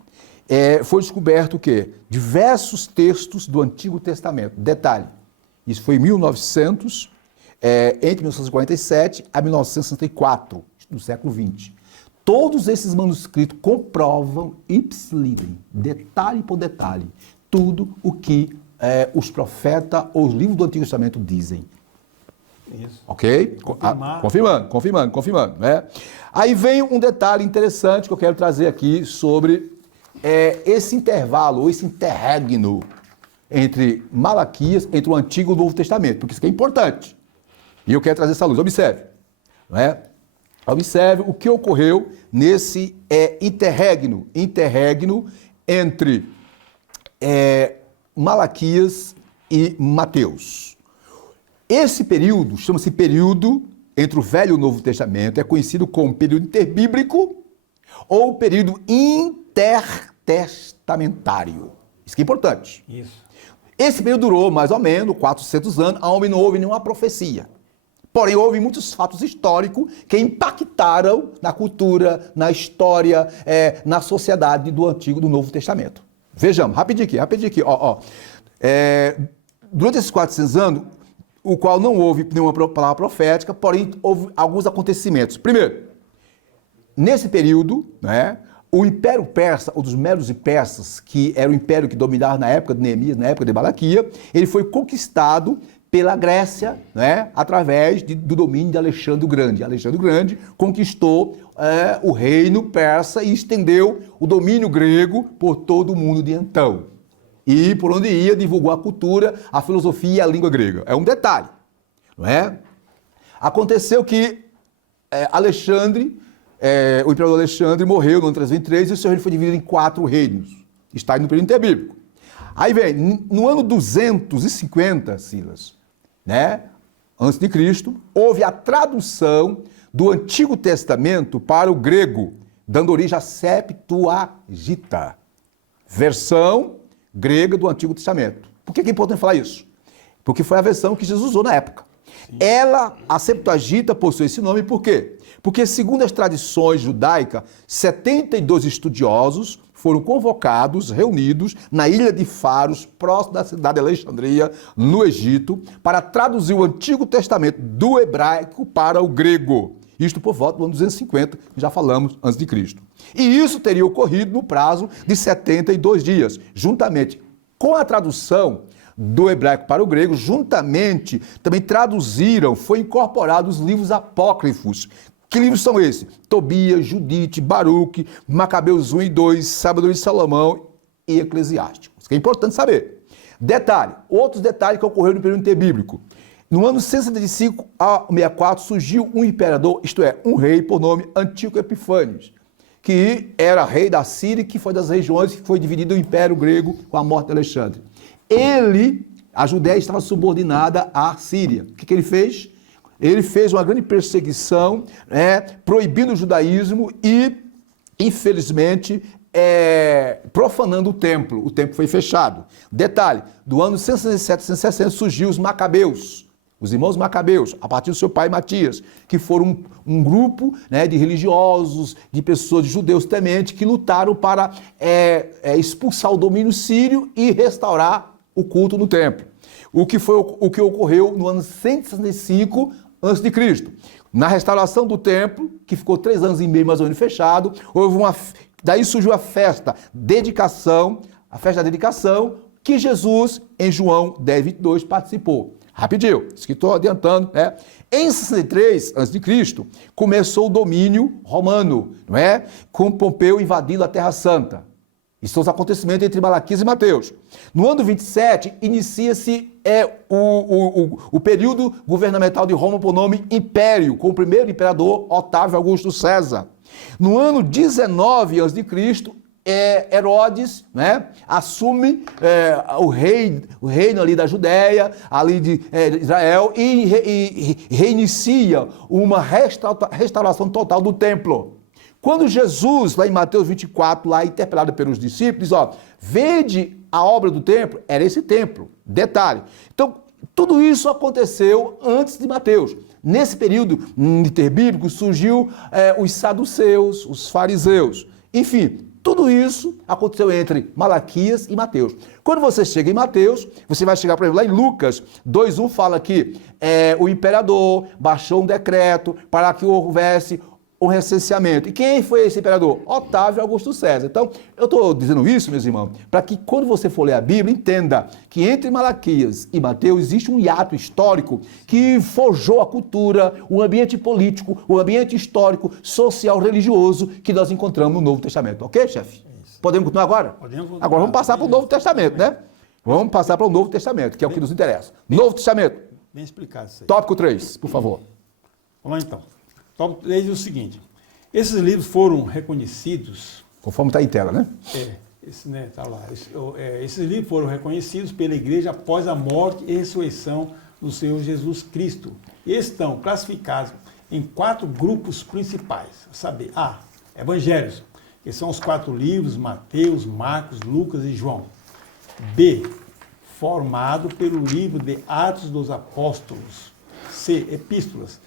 Foi descoberto o quê? Diversos textos do Antigo Testamento. Detalhe, isso foi em 1900, entre 1947 a 1964, do século XX. Todos esses manuscritos comprovam ipsilidem, detalhe por detalhe, tudo o que os profetas ou os livros do Antigo Testamento dizem. Isso. Ok? Confirmando. Né? Aí vem um detalhe interessante que eu quero trazer aqui sobre esse intervalo, ou esse interregno entre Malaquias, entre o Antigo e o Novo Testamento, porque isso aqui é importante. E eu quero trazer essa luz. Observe. Né? Observe o que ocorreu nesse interregno entre Malaquias e Mateus. Esse período, chama-se período entre o Velho e o Novo Testamento, é conhecido como período interbíblico ou período intertestamentário. Isso que é importante. Isso. Esse período durou mais ou menos 400 anos, onde não houve nenhuma profecia. Porém, houve muitos fatos históricos que impactaram na cultura, na história, na sociedade do Antigo e do Novo Testamento. Vejamos, rapidinho aqui. Durante esses 400 anos, o qual não houve nenhuma palavra profética, porém houve alguns acontecimentos. Primeiro, nesse período, né, o Império Persa, ou dos Medos e Persas, que era o império que dominava na época de Neemias, na época de Malaquia, ele foi conquistado pela Grécia, né, através do domínio de Alexandre o Grande. Alexandre o Grande conquistou o reino persa e estendeu o domínio grego por todo o mundo de então. E por onde ia, divulgou a cultura, a filosofia e a língua grega. É um detalhe, não é? Aconteceu que Alexandre, o imperador Alexandre, morreu no ano 323 e o seu reino foi dividido em 4 reinos. Está aí no período interbíblico. Aí vem, no ano 250, Silas, né, antes de Cristo, houve a tradução do Antigo Testamento para o grego, dando origem à Septuaginta, versão grega do Antigo Testamento. Por que é importante falar isso? Porque foi a versão que Jesus usou na época. Sim. A Septuaginta, possui esse nome por quê? Porque, segundo as tradições judaicas, 72 estudiosos foram convocados, reunidos na ilha de Faros, próximo da cidade de Alexandria, no Egito, para traduzir o Antigo Testamento do hebraico para o grego. Isto por volta do ano 250, que já falamos antes de Cristo. E isso teria ocorrido no prazo de 72 dias, juntamente com a tradução do hebraico para o grego, juntamente também traduziram, foi incorporado os livros apócrifos. Que livros são esses? Tobias, Judite, Baruque, Macabeus 1 e 2, Sabedoria de Salomão e Eclesiásticos. Isso que é importante saber. Detalhe, outros detalhes que ocorreram no período interbíblico. No ano 175 a 64 surgiu um imperador, isto é, um rei por nome Antíoco Epifânes, que era rei da Síria, que foi das regiões que foi dividido o Império Grego com a morte de Alexandre. A Judéia estava subordinada à Síria. O que ele fez? Ele fez uma grande perseguição, proibindo o judaísmo e, infelizmente, profanando o templo. O templo foi fechado. Detalhe, do ano 167 a 160 surgiu os Macabeus, os irmãos Macabeus, a partir do seu pai Matias, que foram um grupo de religiosos, de pessoas, de judeus tementes, que lutaram para expulsar o domínio sírio e restaurar o culto no templo. O que ocorreu no ano 165 a.C. Na restauração do templo, que ficou 3 anos e meio mais ou menos fechado, daí surgiu a festa da dedicação, que Jesus, em João 10:22, participou. Rapidinho, isso que estou adiantando, né? Em 63 a.C., começou o domínio romano, não é? Com Pompeu invadindo a Terra Santa. Isso são os acontecimentos entre Malaquias e Mateus. No ano 27, inicia-se o período governamental de Roma por nome Império, com o primeiro imperador Otávio Augusto César. No ano 19 a.C., Herodes, né, assume o reino ali da Judéia, ali de Israel, e reinicia uma restauração total do templo. Quando Jesus, lá em Mateus 24, lá interpelado pelos discípulos, vede a obra do templo, era esse templo. Detalhe. Então, tudo isso aconteceu antes de Mateus. Nesse período interbíblico surgiu os saduceus, os fariseus. Enfim, tudo isso aconteceu entre Malaquias e Mateus. Quando você chega em Mateus, você vai chegar, por exemplo, lá em Lucas 2:1, fala que o imperador baixou um decreto para que houvesse o recenseamento. E quem foi esse imperador? Otávio Augusto César. Então, eu estou dizendo isso, meus irmãos, para que quando você for ler a Bíblia, entenda que entre Malaquias e Mateus existe um hiato histórico que forjou a cultura, o ambiente político, o ambiente histórico, social, religioso que nós encontramos no Novo Testamento. Ok, chefe? Podemos continuar agora? Podemos. Agora vamos passar para o Novo Testamento, né? Vamos passar para o Novo Testamento, que é o que nos interessa. Novo Testamento. Bem explicado isso aí. Tópico 3, por favor. Vamos lá então. Tópico 3 é o seguinte: esses livros foram reconhecidos. Conforme está em tela, né? Tá lá. Esses livros foram reconhecidos pela igreja após a morte e ressurreição do Senhor Jesus Cristo. E estão classificados em 4 grupos principais. A saber, Evangelhos, que são os 4 livros: Mateus, Marcos, Lucas e João. B, formado pelo livro de Atos dos Apóstolos. C, epístolas,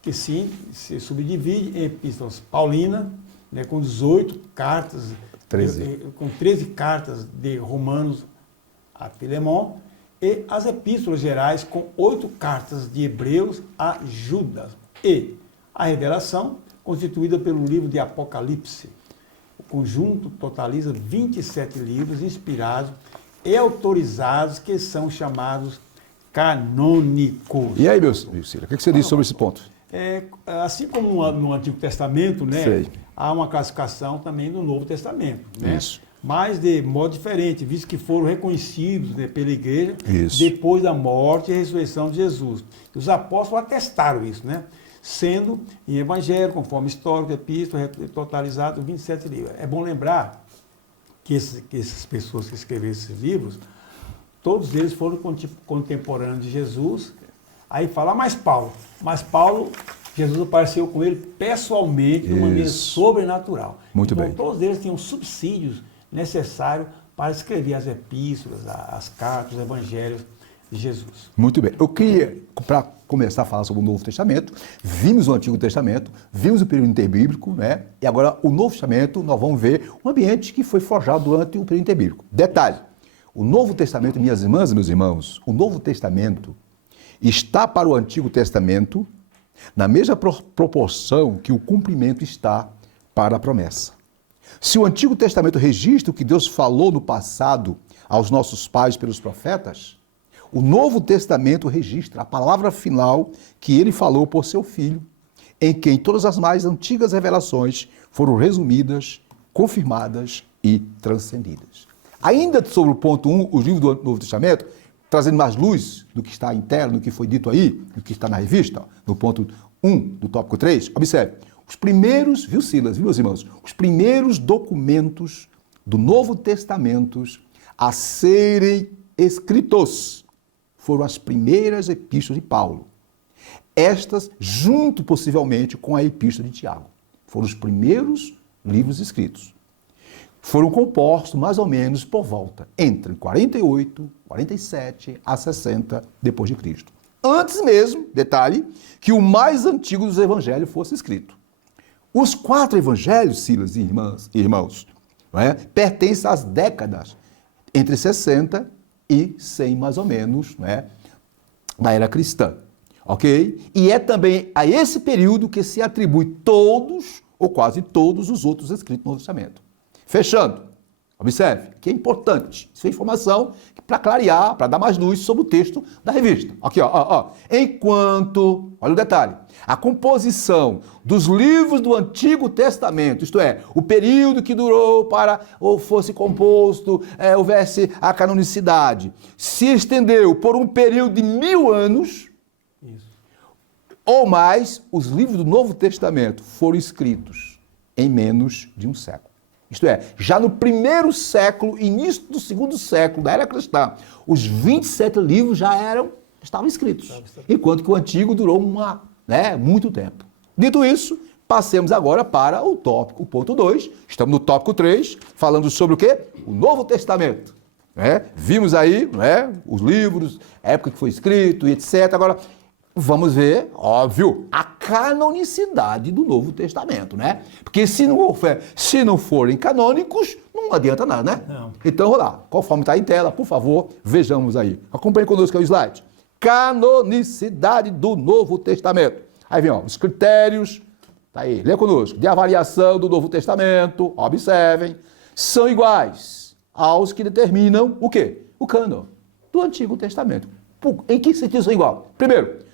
que sim, se subdivide em epístolas paulina, né, com 18 cartas, 13. Com 13 cartas de Romanos a Filemon, e as epístolas gerais com 8 cartas de Hebreus a Judas, e a revelação, constituída pelo livro de Apocalipse. O conjunto totaliza 27 livros inspirados e autorizados, que são chamados canônicos. E aí, meu Ciro, o que você diz sobre esse ponto? Assim como no Antigo Testamento, né, Sei. há uma classificação também no Novo Testamento. Né? Isso. Mas de modo diferente, visto que foram reconhecidos, né, pela igreja Isso. depois da morte e ressurreição de Jesus. E os apóstolos atestaram isso, né? Sendo em evangelho, conforme histórico, epístola, totalizado 27 livros. É bom lembrar que essas pessoas que escreveram esses livros, todos eles foram contemporâneos de Jesus. Aí fala, mas Paulo, Jesus apareceu com ele pessoalmente, de uma maneira sobrenatural. Muito então, bem. todos eles tinham subsídios necessários para escrever as epístolas, as cartas, os evangelhos de Jesus. Muito bem. Eu queria, para começar a falar sobre o Novo Testamento, vimos o Antigo Testamento, vimos o período interbíblico, né? E agora o Novo Testamento, nós vamos ver um ambiente que foi forjado durante o período interbíblico. Detalhe, o Novo Testamento, minhas irmãs e meus irmãos, o Novo Testamento está para o Antigo Testamento na mesma proporção que o cumprimento está para a promessa. Se o Antigo Testamento registra o que Deus falou no passado aos nossos pais pelos profetas, o Novo Testamento registra a palavra final que ele falou por seu Filho, em quem todas as mais antigas revelações foram resumidas, confirmadas e transcendidas. Ainda sobre o ponto 1, os livros do Novo Testamento, trazendo mais luz do que está interno, do que foi dito aí, do que está na revista, no ponto 1 do tópico 3, observe, os primeiros, viu Silas, viu meus irmãos, os primeiros documentos do Novo Testamento a serem escritos foram as primeiras epístolas de Paulo. Estas, junto possivelmente com a epístola de Tiago, foram os primeiros livros escritos. Foram compostos mais ou menos por volta entre 48, 47 a 60 depois de Cristo. Antes mesmo, detalhe, que o mais antigo dos evangelhos fosse escrito. Os 4 evangelhos, Silas e irmãos, não é, pertencem às décadas entre 60 e 100 mais ou menos, né, da era cristã, ok? E é também a esse período que se atribui todos, ou quase todos, os outros escritos no Novo Testamento. Fechando, observe, que é importante, isso é informação para clarear, para dar mais luz sobre o texto da revista. Aqui, ó. Enquanto, olha o detalhe, a composição dos livros do Antigo Testamento, isto é, o período que durou para ou fosse composto, houvesse a canonicidade, se estendeu por um período de 1000 anos, ou mais, os livros do Novo Testamento foram escritos em menos de um século. Isto é, já no primeiro século, início do segundo século da era cristã, os 27 livros estavam escritos, enquanto que o antigo durou muito tempo. Dito isso, passemos agora para o ponto 2. Estamos no tópico 3, falando sobre o quê? O Novo Testamento. Vimos aí os livros, a época que foi escrito, etc. Agora, vamos ver, óbvio, a canonicidade do Novo Testamento, né? Porque se não forem canônicos, não adianta nada, né? Não. Então, vamos lá, conforme está em tela, por favor, vejamos aí. Acompanhe conosco aí o slide. Canonicidade do Novo Testamento. Aí vem, os critérios, tá aí, lê conosco, de avaliação do Novo Testamento, observem, são iguais aos que determinam o quê? O cânon do Antigo Testamento. Em que sentido são iguais? Primeiro,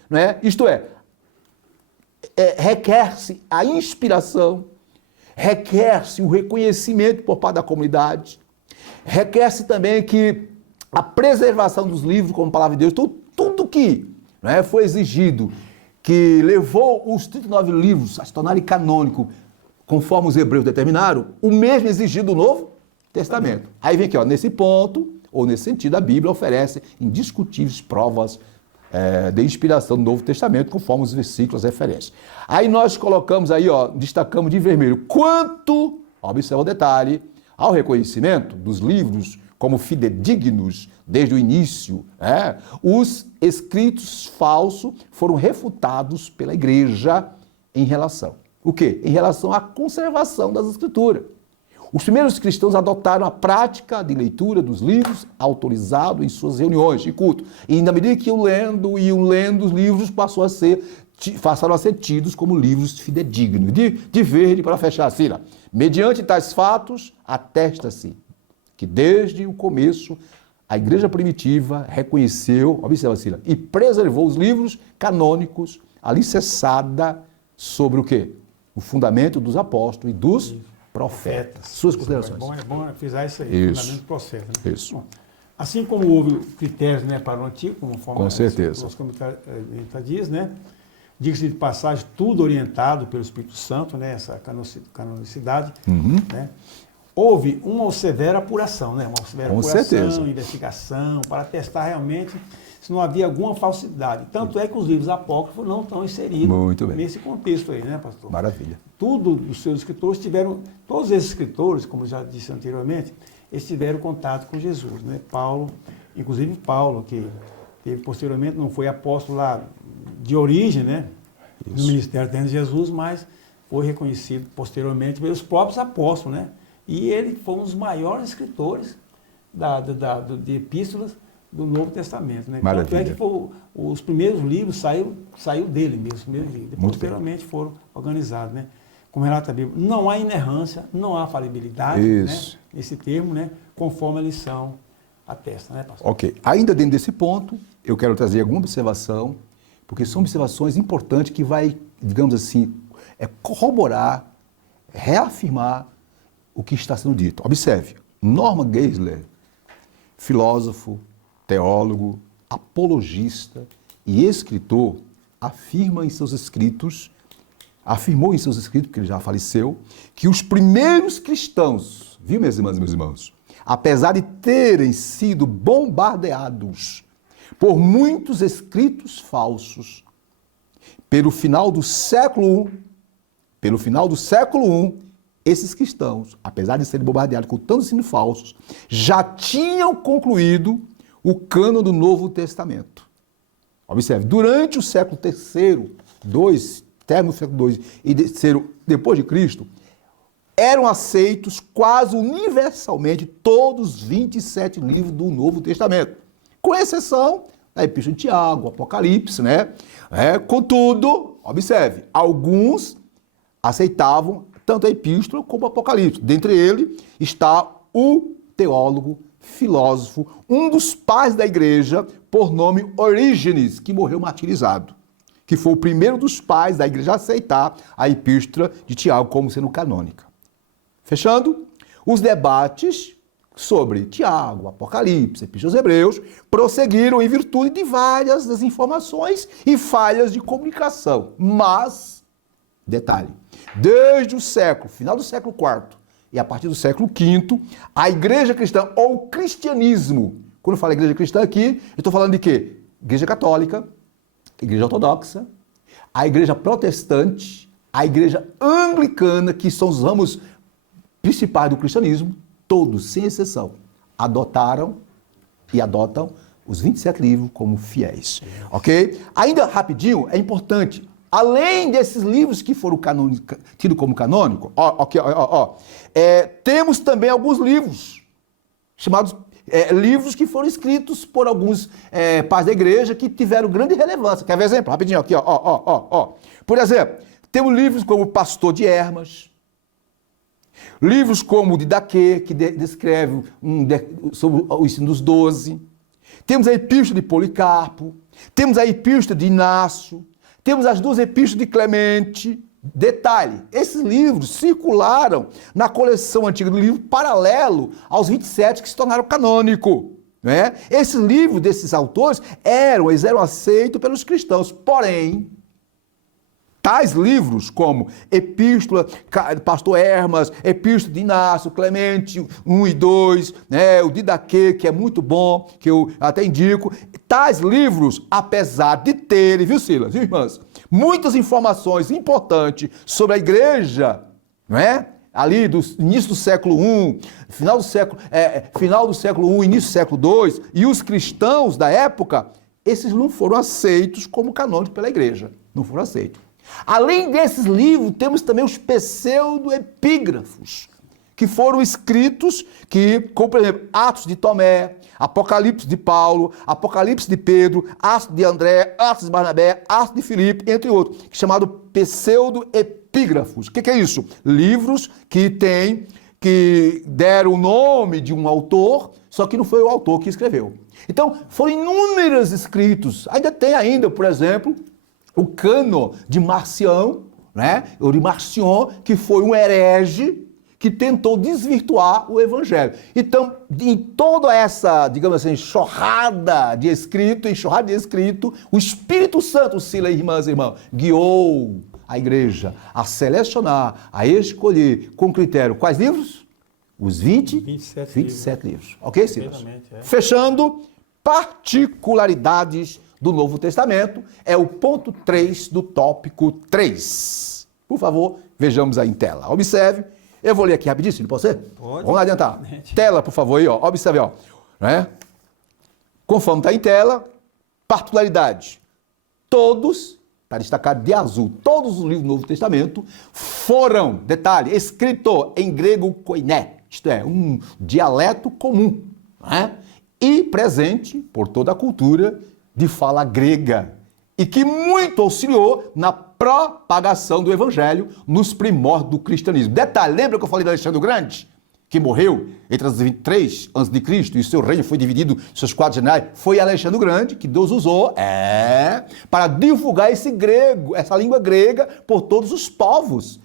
isto é, requer-se a inspiração, requer-se o reconhecimento por parte da comunidade, requer-se também que a preservação dos livros como palavra de Deus, tudo que foi exigido, que levou os 39 livros a se tornarem canônicos, conforme os hebreus determinaram, o mesmo exigido do Novo Testamento. Aí vem aqui, nesse ponto, ou nesse sentido, a Bíblia oferece indiscutíveis provas de inspiração do Novo Testamento, conforme os versículos referência. Aí nós colocamos aí, destacamos de vermelho, quanto, observa o detalhe, ao reconhecimento dos livros como fidedignos desde o início, os escritos falsos foram refutados pela igreja em relação. O quê? Em relação à conservação das escrituras. Os primeiros cristãos adotaram a prática de leitura dos livros autorizados em suas reuniões de culto. E na medida que iam lendo, os livros passaram a ser tidos como livros fidedignos. De verde, para fechar assim, mediante tais fatos, atesta-se que desde o começo a igreja primitiva reconheceu, observa assim, e preservou os livros canônicos alicerçada sobre o quê? O fundamento dos apóstolos e dos profetas. Suas considerações. É bom frisar isso aí, Isso. fundamento do processo. Né? Isso. Bom, assim como houve critérios, né, para o antigo, como forma Com certeza. os comentários diz, né? Diga-se de passagem, tudo orientado pelo Espírito Santo, né, essa canonicidade, né? Houve uma severa apuração, né? Uma severa Com apuração, certeza. investigação, para testar realmente se não havia alguma falsidade. Tanto é que os livros apócrifos não estão inseridos Muito bem. nesse contexto aí, né, pastor? Maravilha. Tudo os seus escritores todos esses escritores, como já disse anteriormente, eles tiveram contato com Jesus, né? Paulo, inclusive Paulo, que teve posteriormente, não foi apóstolo lá de origem, né? No ministério de Jesus, mas foi reconhecido posteriormente pelos próprios apóstolos, né? E ele foi um dos maiores escritores de epístolas do Novo Testamento, né? Maravilha. Tanto é que os primeiros livros saiu dele mesmo, os primeiros livros. Muito Posteriormente foram organizados, né? Como relata a Bíblia, não há inerrância, não há falibilidade, Isso. né? Nesse termo, né? Conforme a lição atesta, né, pastor? Ok. Ainda dentro desse ponto, eu quero trazer alguma observação, porque são observações importantes que vai, digamos assim, corroborar, reafirmar o que está sendo dito. Observe, Norman Geisler, filósofo, teólogo, apologista e escritor, afirmou em seus escritos, porque ele já faleceu, que os primeiros cristãos, viu, minhas irmãs e meus irmãos, apesar de terem sido bombardeados por muitos escritos falsos, pelo final do século I, esses cristãos, apesar de serem bombardeados com tantos ensinos falsos, já tinham concluído o cânon do Novo Testamento. Observe, durante o século III, término do século II e depois de Cristo, eram aceitos quase universalmente todos os 27 livros do Novo Testamento, com exceção da Epístola de Tiago, Apocalipse, né? Contudo, observe, alguns aceitavam tanto a Epístola como o Apocalipse. Dentre eles está o teólogo, filósofo, um dos pais da igreja, por nome Orígenes, que morreu martirizado, que foi o primeiro dos pais da igreja a aceitar a Epístola de Tiago como sendo canônica. Fechando, os debates sobre Tiago, Apocalipse, Epístola aos Hebreus, prosseguiram em virtude de várias desinformações e falhas de comunicação. Mas, detalhe, desde o final do século IV e a partir do século V, a igreja cristã, ou o cristianismo, quando eu falo igreja cristã aqui, eu estou falando de quê? Igreja católica, igreja ortodoxa, a igreja protestante, a igreja anglicana, que são os ramos principais do cristianismo, todos, sem exceção, adotaram e adotam os 27 livros como fiéis. Ok? Ainda rapidinho, é importante, além desses livros que foram tidos como canônico, temos também alguns livros, chamados livros que foram escritos por alguns pais da igreja que tiveram grande relevância. Quer ver exemplo? Rapidinho, aqui, Por exemplo, temos livros como Pastor de Hermas, livros como o Didaquê, que descreve sobre o ensino dos 12. Temos a Epístola de Policarpo, temos a Epístola de Inácio, temos as duas Epístolas de Clemente. Detalhe, esses livros circularam na coleção antiga do livro paralelo aos 27 que se tornaram canônicos. Né? Esses livros desses autores eram aceitos pelos cristãos, porém, tais livros como Epístola, Pastor Hermas, Epístola de Inácio, Clemente 1 e 2, né, o Didaquê, que é muito bom, que eu até indico, tais livros, apesar de terem, viu, Silas, viu, irmãs, muitas informações importantes sobre a igreja, não é? ali do início do século I, final do século I, início do século II, e os cristãos da época, esses não foram aceitos como canônicos pela igreja. Não foram aceitos. Além desses livros, temos também os pseudoepígrafos, que foram escritos, como por exemplo, Atos de Tomé, Apocalipse de Paulo, Apocalipse de Pedro, Atos de André, Atos de Barnabé, Atos de Filipe, entre outros, chamado pseudoepígrafos. O que é isso? Livros que deram o nome de um autor, só que não foi o autor que escreveu. Então, foram inúmeros escritos. Ainda, por exemplo, o Cano de Marcion, né? O de Marcion, que foi um herege que tentou desvirtuar o evangelho. Então, em toda essa, digamos assim, enxurrada de escrito, o Espírito Santo, Silas, irmãs e irmãos, guiou a igreja a selecionar, a escolher com critério quais livros? Os 27 livros. Ok, Silas? Fechando, particularidades do Novo Testamento, é o ponto 3 do tópico 3. Por favor, vejamos aí em tela. Observe, eu vou ler aqui rapidinho, se não pode ser? Pode. Vamos lá adiantar. Tela, por favor, aí, ó. Observe, ó. Né? Conforme está em tela, particularidade. Todos, está destacado de azul, todos os livros do Novo Testamento foram, detalhe, escrito em grego koiné, isto é, um dialeto comum, né? E presente por toda a cultura de fala grega, e que muito auxiliou na propagação do evangelho nos primórdios do cristianismo. Detalhe, lembra que eu falei de Alexandre o Grande? Que morreu entre as 23 a.C. e o seu reino foi dividido em seus 4 generais? Foi Alexandre o Grande que Deus usou para divulgar essa língua grega por todos os povos.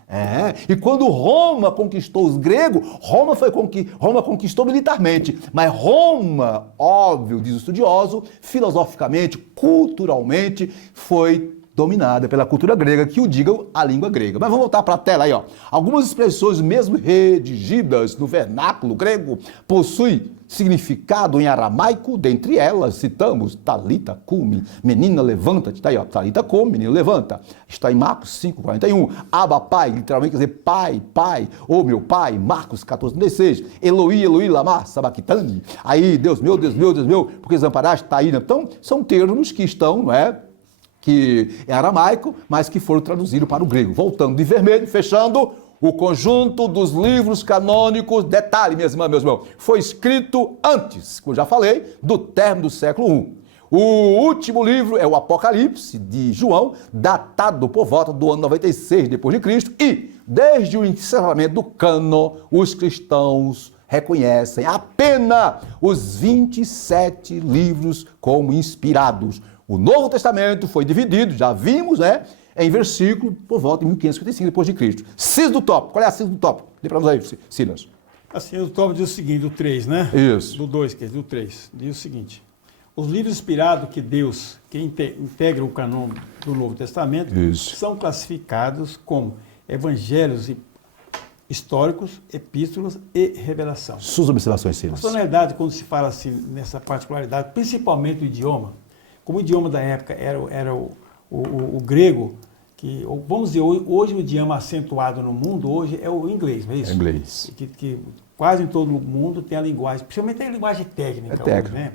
E quando Roma conquistou os gregos, Roma conquistou militarmente, mas Roma, óbvio, diz o estudioso, filosoficamente, culturalmente, foi dominada pela cultura grega, que o digam a língua grega. Mas vamos voltar para a tela aí, ó. Algumas expressões, mesmo redigidas no vernáculo grego, possuem significado em aramaico. Dentre elas, citamos Talita Cumi, menina levanta-te. Está aí, ó. Talita Cumi, menina levanta. Está em Marcos 5:41. Abba, pai, literalmente quer dizer pai, pai, ô meu pai. Marcos 14:16. Eloi, Eloi, lama sabachthani. Aí, Deus meu, Deus meu, Deus meu, porque desamparaste, está aí. Então, são termos que estão, não é? Que é aramaico, mas que foram traduzidos para o grego. Voltando de vermelho, fechando, o conjunto dos livros canônicos, detalhe, minhas irmãs, meus irmãos, foi escrito antes, como já falei, do término do século I. O último livro é o Apocalipse de João, datado por volta do ano 96 depois de Cristo, e desde o encerramento do cânon, os cristãos reconhecem apenas os 27 livros como inspirados. O Novo Testamento foi dividido, já vimos, né, em versículo por volta de 1555 depois de Cristo. Síntese do tópico. Qual é a síntese do tópico? Dê para nós aí, Silas. A síntese do tópico diz o seguinte, do 3, né? Isso. Do 2, que é do 3. Diz o seguinte: os livros inspirados que Deus, que integra o canon do Novo Testamento, são classificados como evangelhos históricos, epístolas e revelação. Suas observações, Silas. Na realidade, quando se fala assim, nessa particularidade, principalmente o idioma, como o idioma da época era o grego, que, vamos dizer, hoje o idioma acentuado no mundo hoje é o inglês, não é isso? Inglês. Que quase em todo o mundo tem a linguagem, principalmente a linguagem técnica. Hoje, né?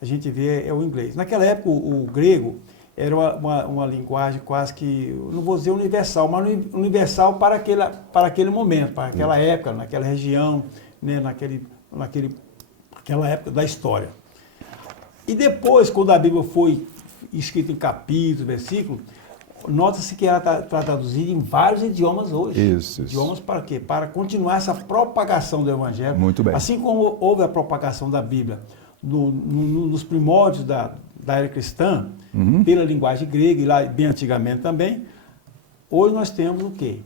A gente vê o inglês. Naquela época o grego era uma linguagem quase que, não vou dizer universal, mas universal para aquele momento, para aquela época, naquela região, né? naquela época da história. E depois, quando a Bíblia foi escrita em capítulos, versículos, nota-se que ela está traduzida em vários idiomas hoje. Isso. Idiomas para quê? Para continuar essa propagação do Evangelho. Muito bem. Assim como houve a propagação da Bíblia nos primórdios da era cristã, pela linguagem grega, e lá bem antigamente também, hoje nós temos o quê?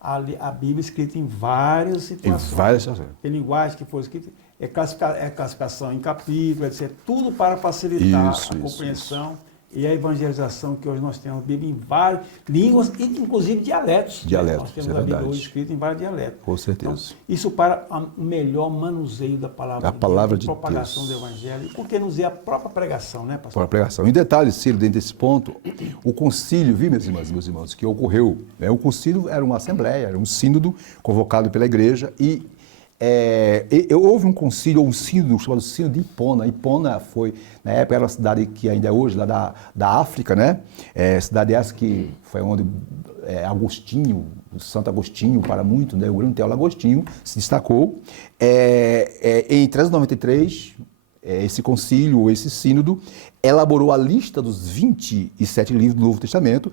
A Bíblia escrita em várias situações. Em várias situações. Tem linguagem que foi escrita, é classificação em capítulo, etc. Tudo para facilitar a compreensão e a evangelização que hoje nós temos a Bíblia em várias línguas e inclusive dialetos. Dialetos, Nós temos é a Bíblia verdade. hoje escrita em vários dialetos. Com certeza. Então, isso para o melhor manuseio da palavra A palavra de propagação Deus. do Evangelho, e por que não dizer a própria pregação, né, pastor? Para a pregação. Em detalhe, Ciro, dentro desse ponto, o concílio, viu, minhas irmãs e meus irmãos, que ocorreu, o concílio era uma assembleia, era um sínodo convocado pela igreja e houve um concílio, ou um sínodo chamado Sínodo de Hipona. Hipona foi, na época, era uma cidade que ainda é hoje, lá da África, né? Cidade essa que foi onde Agostinho, Santo Agostinho, para muito, né? O grande teólogo Agostinho se destacou. Em 393, esse concílio, esse sínodo, elaborou a lista dos 27 livros do Novo Testamento.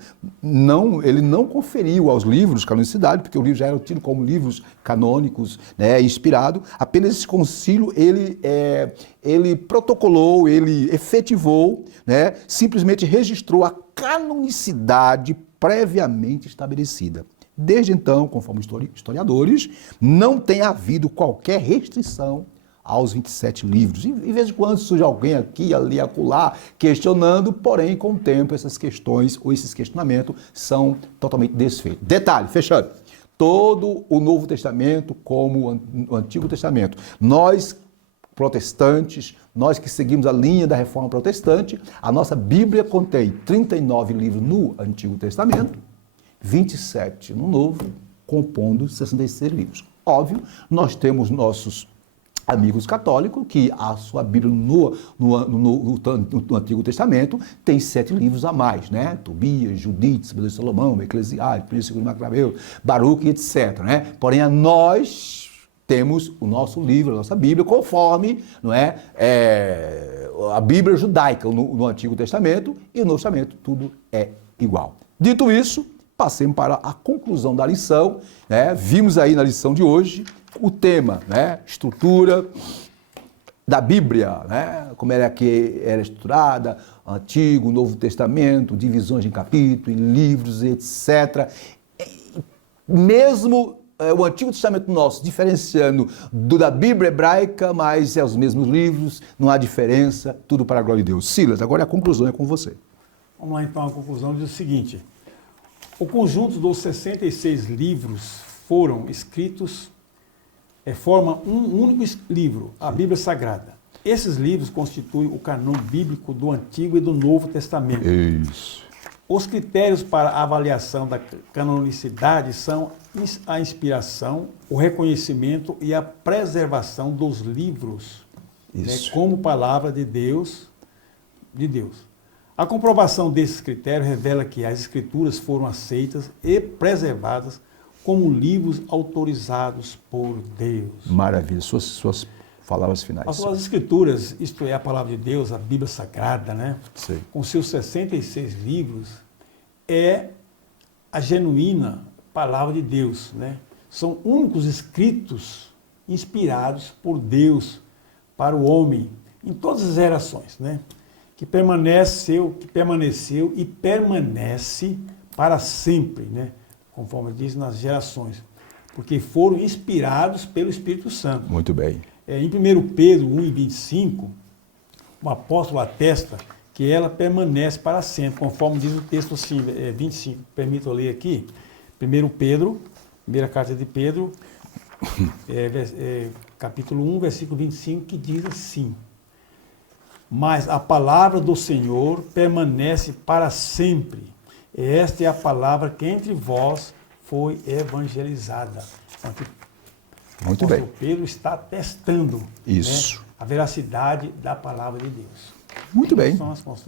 Ele não conferiu aos livros canonicidade, porque os livros já eram tidos como livros canônicos, né, inspirados. Apenas esse concílio, ele protocolou, ele efetivou, né, simplesmente registrou a canonicidade previamente estabelecida. Desde então, conforme historiadores, não tem havido qualquer restrição aos 27 livros. E, de vez em quando surge alguém aqui, ali, acolá, questionando, porém, com o tempo, essas questões ou esses questionamentos são totalmente desfeitos. Detalhe, fechando, todo o Novo Testamento como o Antigo Testamento. Nós, protestantes, nós que seguimos a linha da Reforma Protestante, a nossa Bíblia contém 39 livros no Antigo Testamento, 27 no Novo, compondo 66 livros. Óbvio, nós temos nossos amigos católicos, que a sua Bíblia no Antigo Testamento tem 7 livros a mais, né? Tobias, Judite, Sabedoria de Salomão, Eclesiastes, Príncipe de Macabeu, Baruque, etc. Né? Porém, nós temos o nosso livro, a nossa Bíblia, conforme, não é, a Bíblia judaica no Antigo Testamento, e no Novo Testamento tudo é igual. Dito isso, passemos para a conclusão da lição, né? Vimos aí na lição de hoje o tema, né? Estrutura da Bíblia, né? Como era que era estruturada, Antigo, Novo Testamento, divisões em capítulos, em livros, etc. Mesmo o Antigo Testamento nosso, diferenciando da Bíblia hebraica, mas é os mesmos livros, não há diferença, tudo para a glória de Deus. Silas, agora a conclusão é com você. Vamos lá então, a conclusão diz o seguinte: o conjunto dos 66 livros foram escritos, formam um único livro, a Bíblia Sagrada. Esses livros constituem o canão bíblico do Antigo e do Novo Testamento. Isso. Os critérios para a avaliação da canonicidade são a inspiração, o reconhecimento e a preservação dos livros, né, como palavra de Deus. A comprovação desses critérios revela que as Escrituras foram aceitas e preservadas como livros autorizados por Deus. Maravilha. Suas palavras finais. As suas Escrituras, isto é, a palavra de Deus, a Bíblia Sagrada, né? Sim. Com seus 66 livros, é a genuína palavra de Deus, né? São únicos escritos inspirados por Deus para o homem em todas as gerações, né? Que permaneceu e permanece para sempre, né? Conforme diz nas gerações, porque foram inspirados pelo Espírito Santo. Muito bem. Em 1 Pedro 1:25, o apóstolo atesta que ela permanece para sempre, conforme diz o texto assim, 25. Permita eu ler aqui. 1 Pedro, primeira carta de Pedro, capítulo 1, versículo 25, que diz assim: mas a palavra do Senhor permanece para sempre. Esta é a palavra que entre vós foi evangelizada. Então, muito bem. O Pedro está atestando, isso, né, a veracidade da palavra de Deus. Muito bem.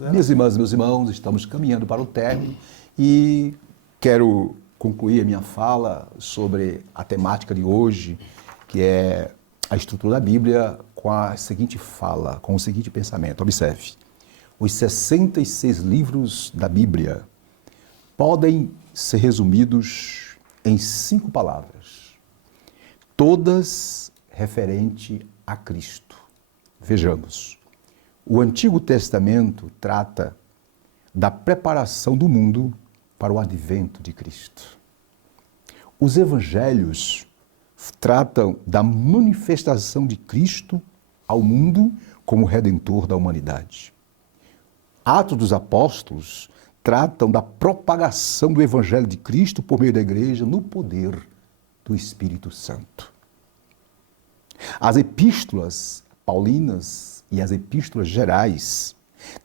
Minhas irmãs e meus irmãos, estamos caminhando para o término e quero concluir a minha fala sobre a temática de hoje, que é a estrutura da Bíblia, com a seguinte fala, com o seguinte pensamento. Observe, os 66 livros da Bíblia podem ser resumidos em 5 palavras, todas referente a Cristo. Vejamos, o Antigo Testamento trata da preparação do mundo para o advento de Cristo. Os Evangelhos tratam da manifestação de Cristo ao mundo como Redentor da humanidade. Atos dos Apóstolos tratam da propagação do Evangelho de Cristo por meio da igreja no poder do Espírito Santo. As epístolas paulinas e as epístolas gerais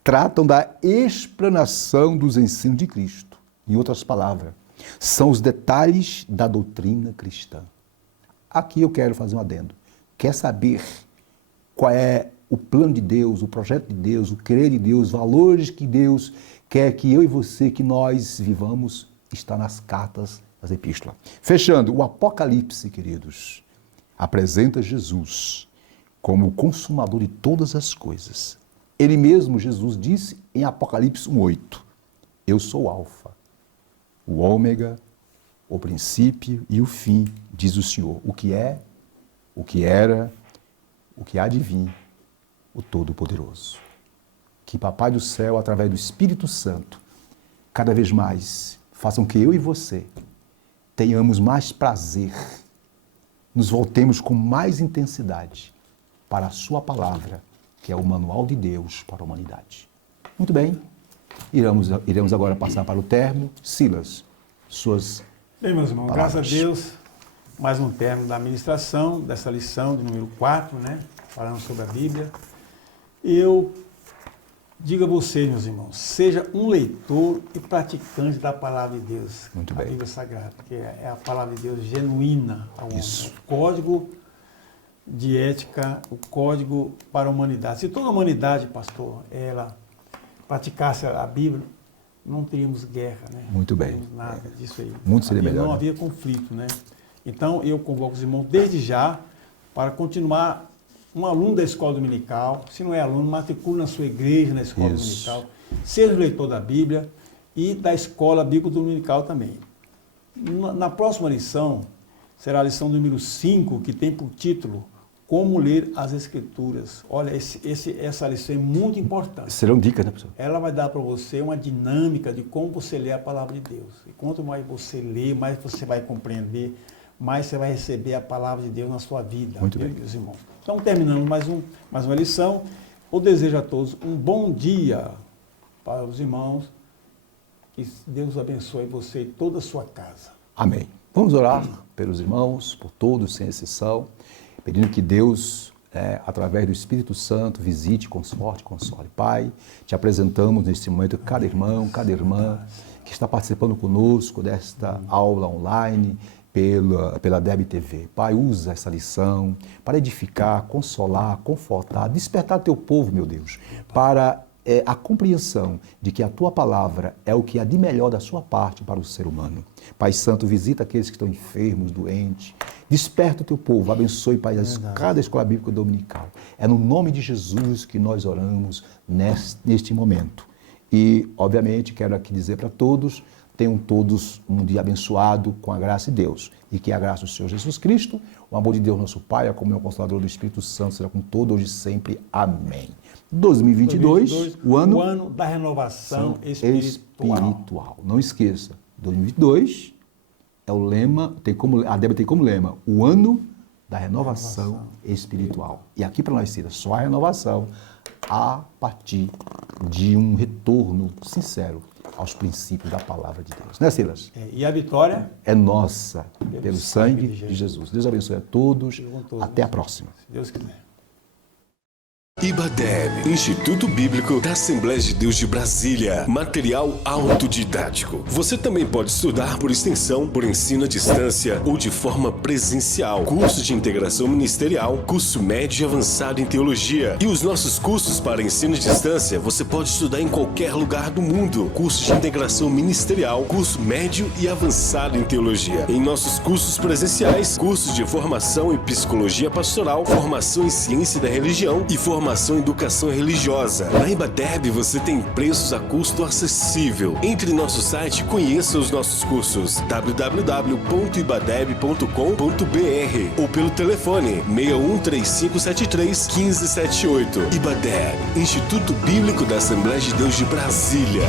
tratam da explanação dos ensinos de Cristo. Em outras palavras, são os detalhes da doutrina cristã. Aqui eu quero fazer um adendo. Quer saber qual é o plano de Deus, o projeto de Deus, o querer de Deus, os valores que Deus quer que eu e você, que nós vivamos, está nas cartas das epístolas. Fechando, o Apocalipse, queridos, apresenta Jesus como o consumador de todas as coisas. Ele mesmo, Jesus, disse em Apocalipse 1:8, eu sou o Alfa, o Ômega, o princípio e o fim, diz o Senhor. O que é, o que era, o que há de vir, o Todo-Poderoso. Que Papai do Céu, através do Espírito Santo, cada vez mais façam que eu e você tenhamos mais prazer, nos voltemos com mais intensidade para a sua palavra, que é o manual de Deus para a humanidade. Muito bem, iremos agora passar para o término. Silas, suas Bem, meus irmãos, palavras. graças a Deus, mais um término da ministração, dessa lição de número 4, né? Falando sobre a Bíblia. Eu digo a vocês, meus irmãos, seja um leitor e praticante da palavra de Deus. Muito a bem. Bíblia Sagrada, que é a palavra de Deus genuína ao homem. Isso. O código de ética, o código para a humanidade. Se toda a humanidade, pastor, ela praticasse a Bíblia, não teríamos guerra, né? Muito bem. Não teríamos nada disso aí. Muito seria melhor, Não né? havia conflito, né? Então, eu convoco os irmãos desde já para continuar um aluno da escola dominical. Se não é aluno, matricule na sua igreja, na escola Isso. dominical. Seja leitor da Bíblia e da escola bíblica dominical também. Na próxima lição, será a lição número 5, que tem por título Como Ler as Escrituras. Olha, essa lição é muito importante. Serão dicas, né, professor? Ela vai dar para você uma dinâmica de como você lê a palavra de Deus. E quanto mais você lê, mais você vai compreender, mais você vai receber a palavra de Deus na sua vida. Muito viu, bem. meus irmãos? Então, terminando mais uma lição, eu desejo a todos um bom dia para os irmãos. Que Deus abençoe você e toda a sua casa. Amém. Vamos orar pelos irmãos, por todos, sem exceção, pedindo que Deus, através do Espírito Santo, visite, conforte, console. Pai, te apresentamos neste momento cada irmão, cada irmã que está participando conosco desta aula online, pela Deb TV. Pai, usa essa lição para edificar, consolar, confortar, despertar teu povo, meu Deus, para a compreensão de que a tua palavra é o que há de melhor da sua parte para o ser humano. Pai Santo, visita aqueles que estão enfermos, doentes, desperta o teu povo, abençoe, Pai, cada escola bíblica dominical. É no nome de Jesus que nós oramos neste momento. E, obviamente, quero aqui dizer para todos, tenham todos um dia abençoado com a graça de Deus. E que a graça do Senhor Jesus Cristo, o amor de Deus nosso Pai, a comunhão consoladora do Espírito Santo, será com todos hoje e sempre. Amém. 2022, o ano da renovação espiritual. Não esqueça, 2022 é o lema, a Débora tem como lema, o ano da renovação espiritual. E aqui para nós, Cida, só a renovação a partir de um retorno sincero aos princípios da palavra de Deus. Né, Silas? E a vitória é nossa, pelo sangue de Jesus. Deus abençoe a todos. Até a próxima. Se Deus quiser. IBADEB, Instituto Bíblico da Assembleia de Deus de Brasília. Material autodidático. Você também pode estudar por extensão, por ensino à distância ou de forma presencial. Curso de integração ministerial, curso médio e avançado em teologia. E os nossos cursos para ensino à distância, você pode estudar em qualquer lugar do mundo. Curso de integração ministerial, curso médio e avançado em teologia. Em nossos cursos presenciais, cursos de formação em psicologia pastoral, formação em ciência da religião e formação em educação religiosa. Na IBADEB você tem preços a custo acessível. Entre em nosso site e conheça os nossos cursos www.ibadeb.com.br ou pelo telefone 613573 1578. IBADEB, Instituto Bíblico da Assembleia de Deus de Brasília.